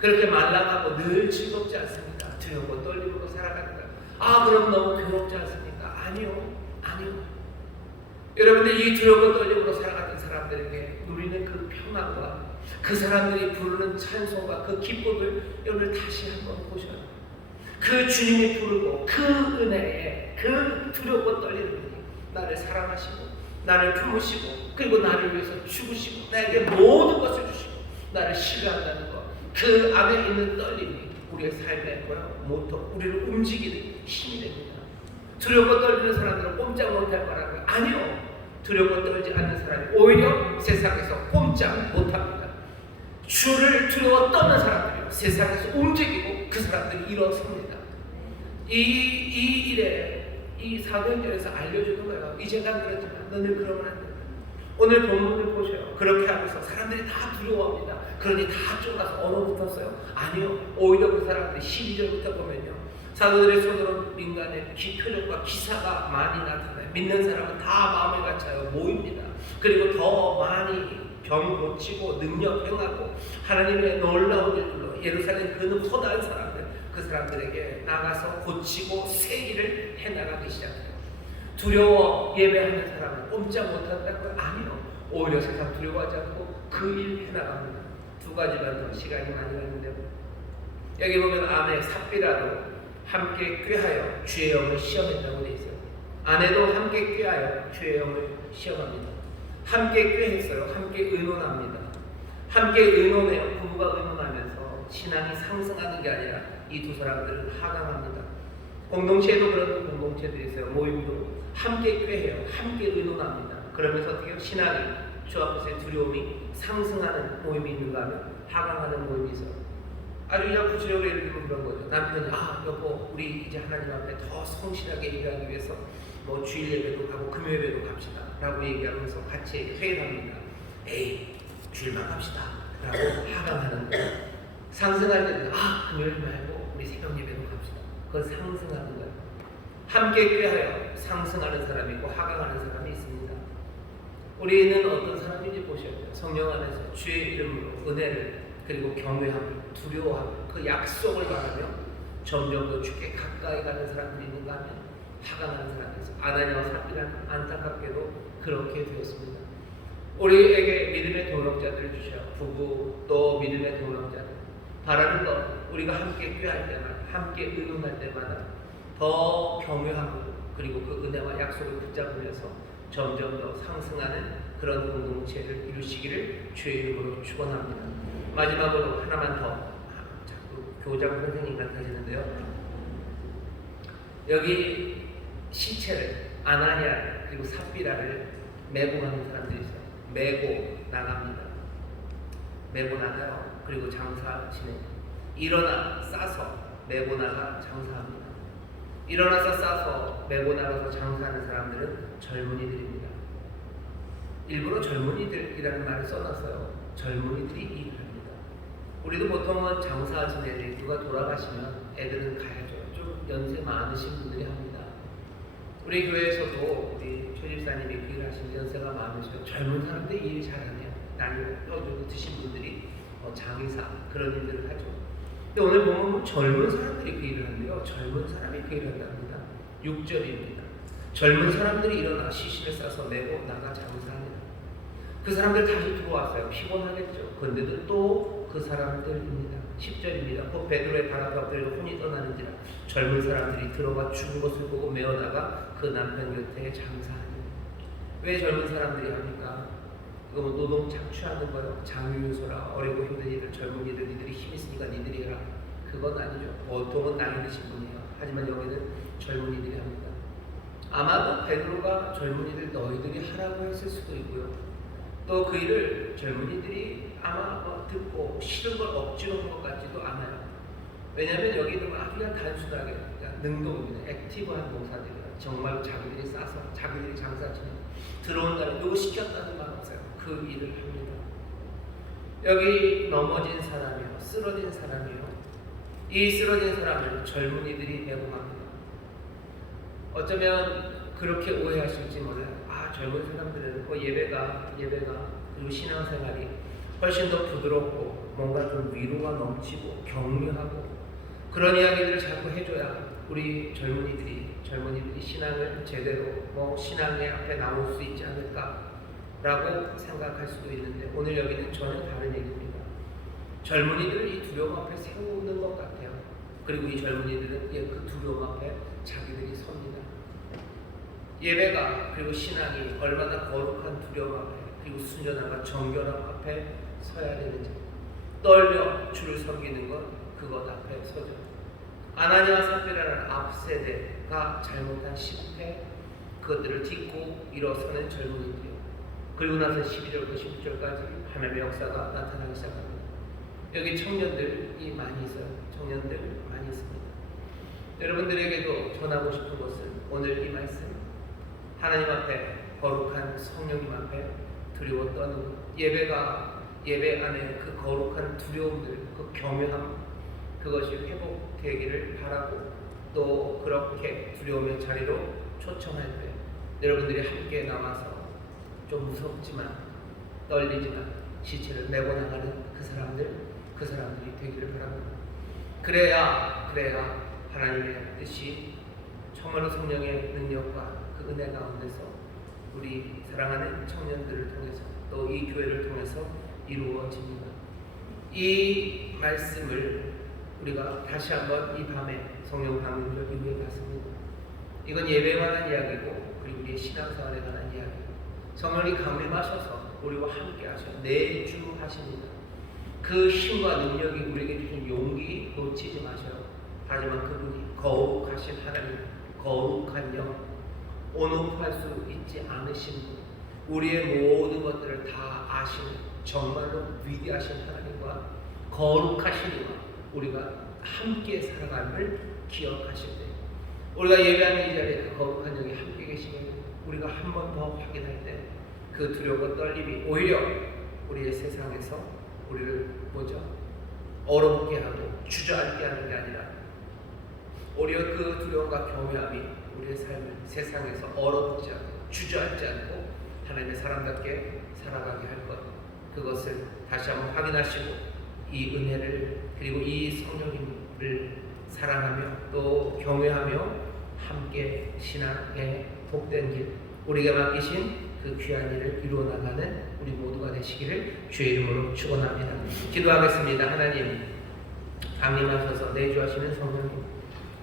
그렇게 말랑하고 늘 즐겁지 않습니까? 두렵고 떨림으로 살아가는 거예요. 아, 그럼 너무 괴롭지 않습니까? 아니요. 여러분들 이 두렵고 떨림으로 살아가는 사람들에게 누리는 그 평안과 그 사람들이 부르는 찬송과 그 기쁨을 여러분들 다시 한번 보셔요. 그 주님이 부르고 그 은혜에 그 두렵고 떨리는 분이 나를 사랑하시고 나를 품으시고 그리고 나를 위해서 죽으시고 나에게 모든 것을 주시고 나를 신뢰한다는 것, 그 안에 있는 떨림이 우리의 삶의 모토, 우리를 움직이는 힘이 됩니다. 두렵고 떨리는 사람들은 꼼짝 못할 거라고요? 아니요. 두렵고 떨지 않는 사람이 오히려 세상에서 꼼짝 못합니다. 주를 두려워 떠는 사람들이요, 세상에서 움직이고 그 사람들이 일어섭니다. 이 일에 이 사도행전에서 알려주는 거예요. 이제 난 그렇지만 너는 그러면 안 된다. 오늘 본문을 보셔요. 그렇게 하면서 사람들이 다 두려워합니다. 그러니 다 쫄아서 얼어붙었어요? 아니요. 오히려 그 사람들이 12절부터 보면요, 사도들의 손으로 민간의 표적과 기사가 많이 나타나요. 믿는 사람은 다 마음에 갇혀요. 모입니다. 그리고 더 많이 병 고치고 능력 행하고 하나님의 놀라운 일들로 예루살렘 그 허다한 사람들, 그 사람들에게 나가서 고치고 새 일을 해나가기 시작해요. 두려워 예배하는 사람은 꼼짝 못한다고요? 아니요. 오히려 세상 두려워하지 않고 그 일 해나갑니다. 두 가지만 더 시간이 많이 갔는데 여기 보면 아내 삽비라도 함께 꾀하여 주의 영을 시험했다고 되어 있어요. 아내도 함께 꾀하여 주의 영을 시험합니다. 함께 꾀했어요. 함께 의논합니다. 함께 의논해요. 부부가 의논하면서 신앙이 상승하는 게 아니라 이 두 사람들은 하강합니다. 공동체에도 그런 공동체들이 있어요. 모임도 함께 꾀해요. 함께 의논합니다. 그러면서 어떻게 신앙이 주 앞에서의 두려움이 상승하는 모임이 있는가 하면 하강하는 모임이 있어요. 아주 그냥 구체적으로 예를 들면 그런 거죠. 남편이 여보 우리 이제 하나님 앞에 더 성실하게 예배하기 위해서 뭐 주일 예배도 가고 금요 예배도 갑시다 라고 얘기하면서 같이 회의합니다. 에이 주일만 갑시다 라고 하강하는 거예요. 상승할 때는 금요일 말고 우리 새벽 예배도 갑시다. 그건 상승하는 거예요. 함께 꾀하여 상승하는 사람이 있고 하강하는 사람이 있습니다. 우리는 어떤 사람인지 보셔야 돼요. 성령 안에서 주의 이름으로 은혜를 그리고 경외함, 두려워함, 그 약속을 바라며 점점 더 주께 가까이 가는 사람들이 있는가 하면 하강하는 사람이 있어요. 아나니아와 삽비라는 안타깝게도 그렇게 되었습니다. 우리에게 믿음의 동역자들을 주셔요. 부부 또 믿음의 동역자들. 바라는 것, 우리가 함께 꾀할 때마다, 함께 의논할 때마다 더 경외하고 그리고 그 은혜와 약속을 붙잡으면서 점점 더 상승하는 그런 공동체를 이루시기를 주의 이름으로 축원합니다. 마지막으로 하나만 더, 자꾸 교장 선생님 같아지는데요. 여기 시체를 아나니아 그리고 삽비라를 메고 가는 사람들이 있어요. 메고 나갑니다. 메고 나가요. 그리고 장사 진행. 일어나 싸서 메고 나가 장사합니다. 일어나서 싸서 메고 나가서 장사하는 사람들은 젊은이들입니다. 일부러 젊은이들이라는 말을 써놨어요. 젊은이들이 일을 합니다. 우리도 보통은 장사하신 애들이 누가 돌아가시면 애들은 가야죠. 좀 연세 많으신 분들이 합니다. 우리 교회에서도 우리 최 집사님이 그 일을 하시면 연세가 많으시고 젊은 사람들이 일 잘하네요. 나이가 좀 드신 분들이 장의사 그런 일들을 하죠. 근데 오늘 보면 젊은 사람들이 그 일을 하는데요. 젊은 사람이 그 일을 한답니다. 6절입니다. 젊은 사람들이 일어나 시신을 싸서 메고 나가 장사합니다. 그 사람들 다시 들어왔어요. 피곤하겠죠. 그런데도 또 그 사람들입니다. 10절입니다. 곧 베드로의 발 앞에 엎드려 혼이 떠나는지라 젊은 사람들이 들어가 죽은 것을 보고 메어나가 그 남편 곁에 장사하니. 왜 젊은 사람들이 합니까? 그거 뭐 노동 착취하는 거요. 장유유소라 어리고 힘든 이들 젊은이들 니들이 힘 있으니까 니들이 해라. 그 그건 아니죠. 보통은 나이 드신 분이에요. 하지만 여기는 젊은이들이 합니다. 아마도 베드로가 젊은이들 너희들이 하라고 했을 수도 있고요. 또 그 일을 젊은이들이 아마 듣고 싫은 걸 억지로 한 것 같지도 않아요. 왜냐하면 여기는 아주 그냥 단순하게 그냥 능동입니다. 액티브한 봉사들이에요. 정말 자기들이 싸서 자기들이 장사치는 들어온다면 누구 시켰다는 말 없어요. 그 일을 합니다. 여기 넘어진 사람이요, 쓰러진 사람이요, 이 쓰러진 사람을 젊은이들이 메고 갑니다. 어쩌면 그렇게 오해하실지 몰라요. 아, 젊은 사람들은 예배가 그리고 신앙생활이 훨씬 더 부드럽고 뭔가 좀 위로가 넘치고 격려하고 그런 이야기들을 자꾸 해줘야 우리 젊은이들이 신앙을 제대로 신앙의 앞에 나올 수 있지 않을까라고 생각할 수도 있는데, 오늘 여기는 전혀 다른 얘기입니다. 젊은이들을 이 두려움 앞에 세우는 것 같아요. 그리고 이 젊은이들은 그 두려움 앞에 자기들이 섭니다. 예배가 그리고 신앙이 얼마나 거룩한 두려움 앞에 그리고 순전함과 정결함 앞에 서야 되는지, 떨며 주를 섬기는 것 그것 앞에 서죠. 아나니와 삽비라는 앞세대가 잘못한 실패 그것들을 딛고 일어서는 젊은이들이요. 그리고 나서 12절부터 16절까지 하나님의 역사가 나타나기 시작합니다. 여기 청년들이 많이 있어요. 청년들 많이 있습니다. 여러분들에게도 전하고 싶은 것은 오늘 이 말씀, 하나님 앞에 거룩한 성령님 앞에 두려워 떠는 것, 예배 안에 그 거룩한 두려움들, 그 경외함, 그것이 회복되기를 바라고, 또 그렇게 두려움의 자리로 초청할 때 여러분들이 함께 나와서 좀 무섭지만 떨리지만 시체를 메고 나가는 그 사람들이 되기를 바랍니다. 그래야 하나님의 뜻이 정말로 성령의 능력과 그 은혜 가운데서 우리 사랑하는 청년들을 통해서 또 이 교회를 통해서 이루어집니다. 이 말씀을 우리가 다시 한번 이 밤에 성령 강림절 이후에 봤습니다. 이건 예배에 관한 이야기고 그리고 우리의 신앙생활에 관한 이야기고, 성령이 강림하셔서 우리와 함께 하셔 내주하십니다. 그 힘과 능력이 우리에게 주신 용기 놓치지 마셔요. 하지만 그분이 거룩하신 하나님, 거룩한 영, 온오프할 수 있지 않으신 분, 우리의 모든 것들을 다 아시는 정말로 위대하신 하나님과 거룩하신 이와 우리가 함께 살아감을 기억하실 때, 우리가 예배하는 이 자리에 그 거룩한 영이 함께 계시면 우리가 한 번 더 확인할 때 그 두려움과 떨림이 오히려 우리의 세상에서 우리를 얼어붙게 하고 주저앉게 하는 게 아니라 오히려 그 두려움과 경외함이 우리의 삶을 세상에서 얼어붙지 않고 주저앉지 않고 하나님의 사람답게 살아가게 할 것, 그것을 다시 한번 확인하시고 이 은혜를 그리고 이 성령님을 사랑하며 또 경외하며 함께 신앙의 복된 길, 우리에게 맡기신 그 귀한 일을 이루어 나가는 우리 모두가 되시기를 주의 이름으로 축원합니다. 기도하겠습니다. 하나님, 강림하셔서 내주하시는 성령님,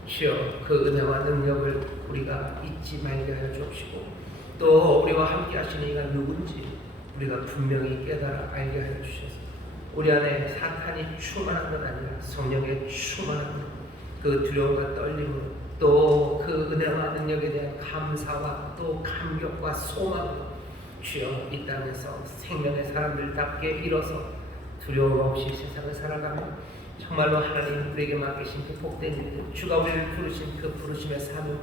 주여 그 은혜와 능력을 우리가 잊지 말게 하여 주옵시고, 또 우리와 함께 하시는 이가 누군지 우리가 분명히 깨달아 알게 하여 주셔서 우리 안에 사탄이 충만한 것 아니라 성령의 충만한 것, 그 두려움과 떨림으로 또 그 은혜와 능력에 대한 감사와 또 감격과 소망으로 주여 이 땅에서 생명의 사람들답게 일어서 두려움 없이 세상을 살아가며 정말로 하나님 우리에게 맡기신 그 복된 일, 주가 우리를 부르신 그 부르심의 사명,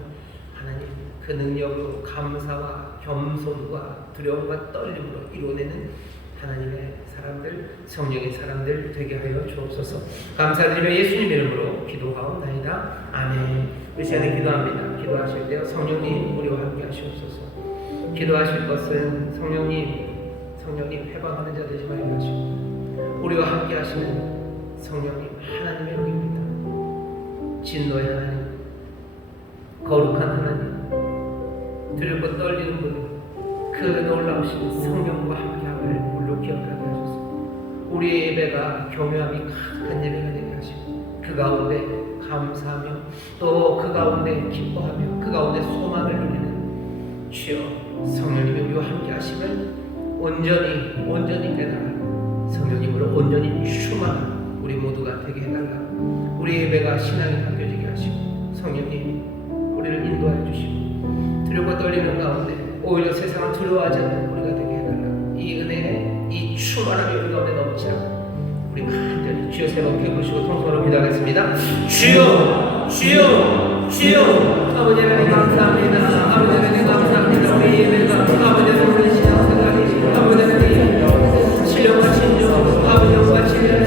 하나님 그 능력으로 감사와 겸손과 두려움과 떨림으로 이루어내는 하나님의 사람들, 성령의 사람들 되게 하여 주옵소서. 감사드리며 예수님 이름으로 기도하옵나이다. 아멘. 우리 시간에 기도합니다. 기도하실 때 성령님 우리와 함께 하시옵소서. 기도하실 것은 성령님 해방하는 자 되지 말게 하시고 우리와 함께 하시는 성령님 하나님의 영입니다. 진노의 하나님, 거룩한 하나님, 두렵고 떨리는 분, 그 놀라우신 성령과 함께함을 물로 기억하게 하소서. 우리의 예배가 경외함이 가득한 예배가 되게 하시고 그 가운데 감사하며 또 그 가운데 기뻐하며 그 가운데 소망을 누리는 주여 성령님이 우리와 함께 하시면 온전히 깨달아 성령님으로 온전히 충만한 우리 모두가 되게 해달라. 우리 예배가 신앙이 바뀌어지게 하시고 성령님 우리를 인도하여 주시고 두렵고 떨리는 가운데 오히려 세상을 두려워하지 않는 우리가 되게 해달라. 이 은혜에 이 충만함이 우리 가운데 넘치라. 우리 간절히 주여 세 번 깨부시고 통성으로 기도하겠습니다. 주여 주여 주여 아버지 하나님 감사합니다. 아버지 하나님 감사합니다. 우리 예배가 아버지 하나님 신앙생활이 아버지 하나님 신령과 진정 아버지 영과 진리를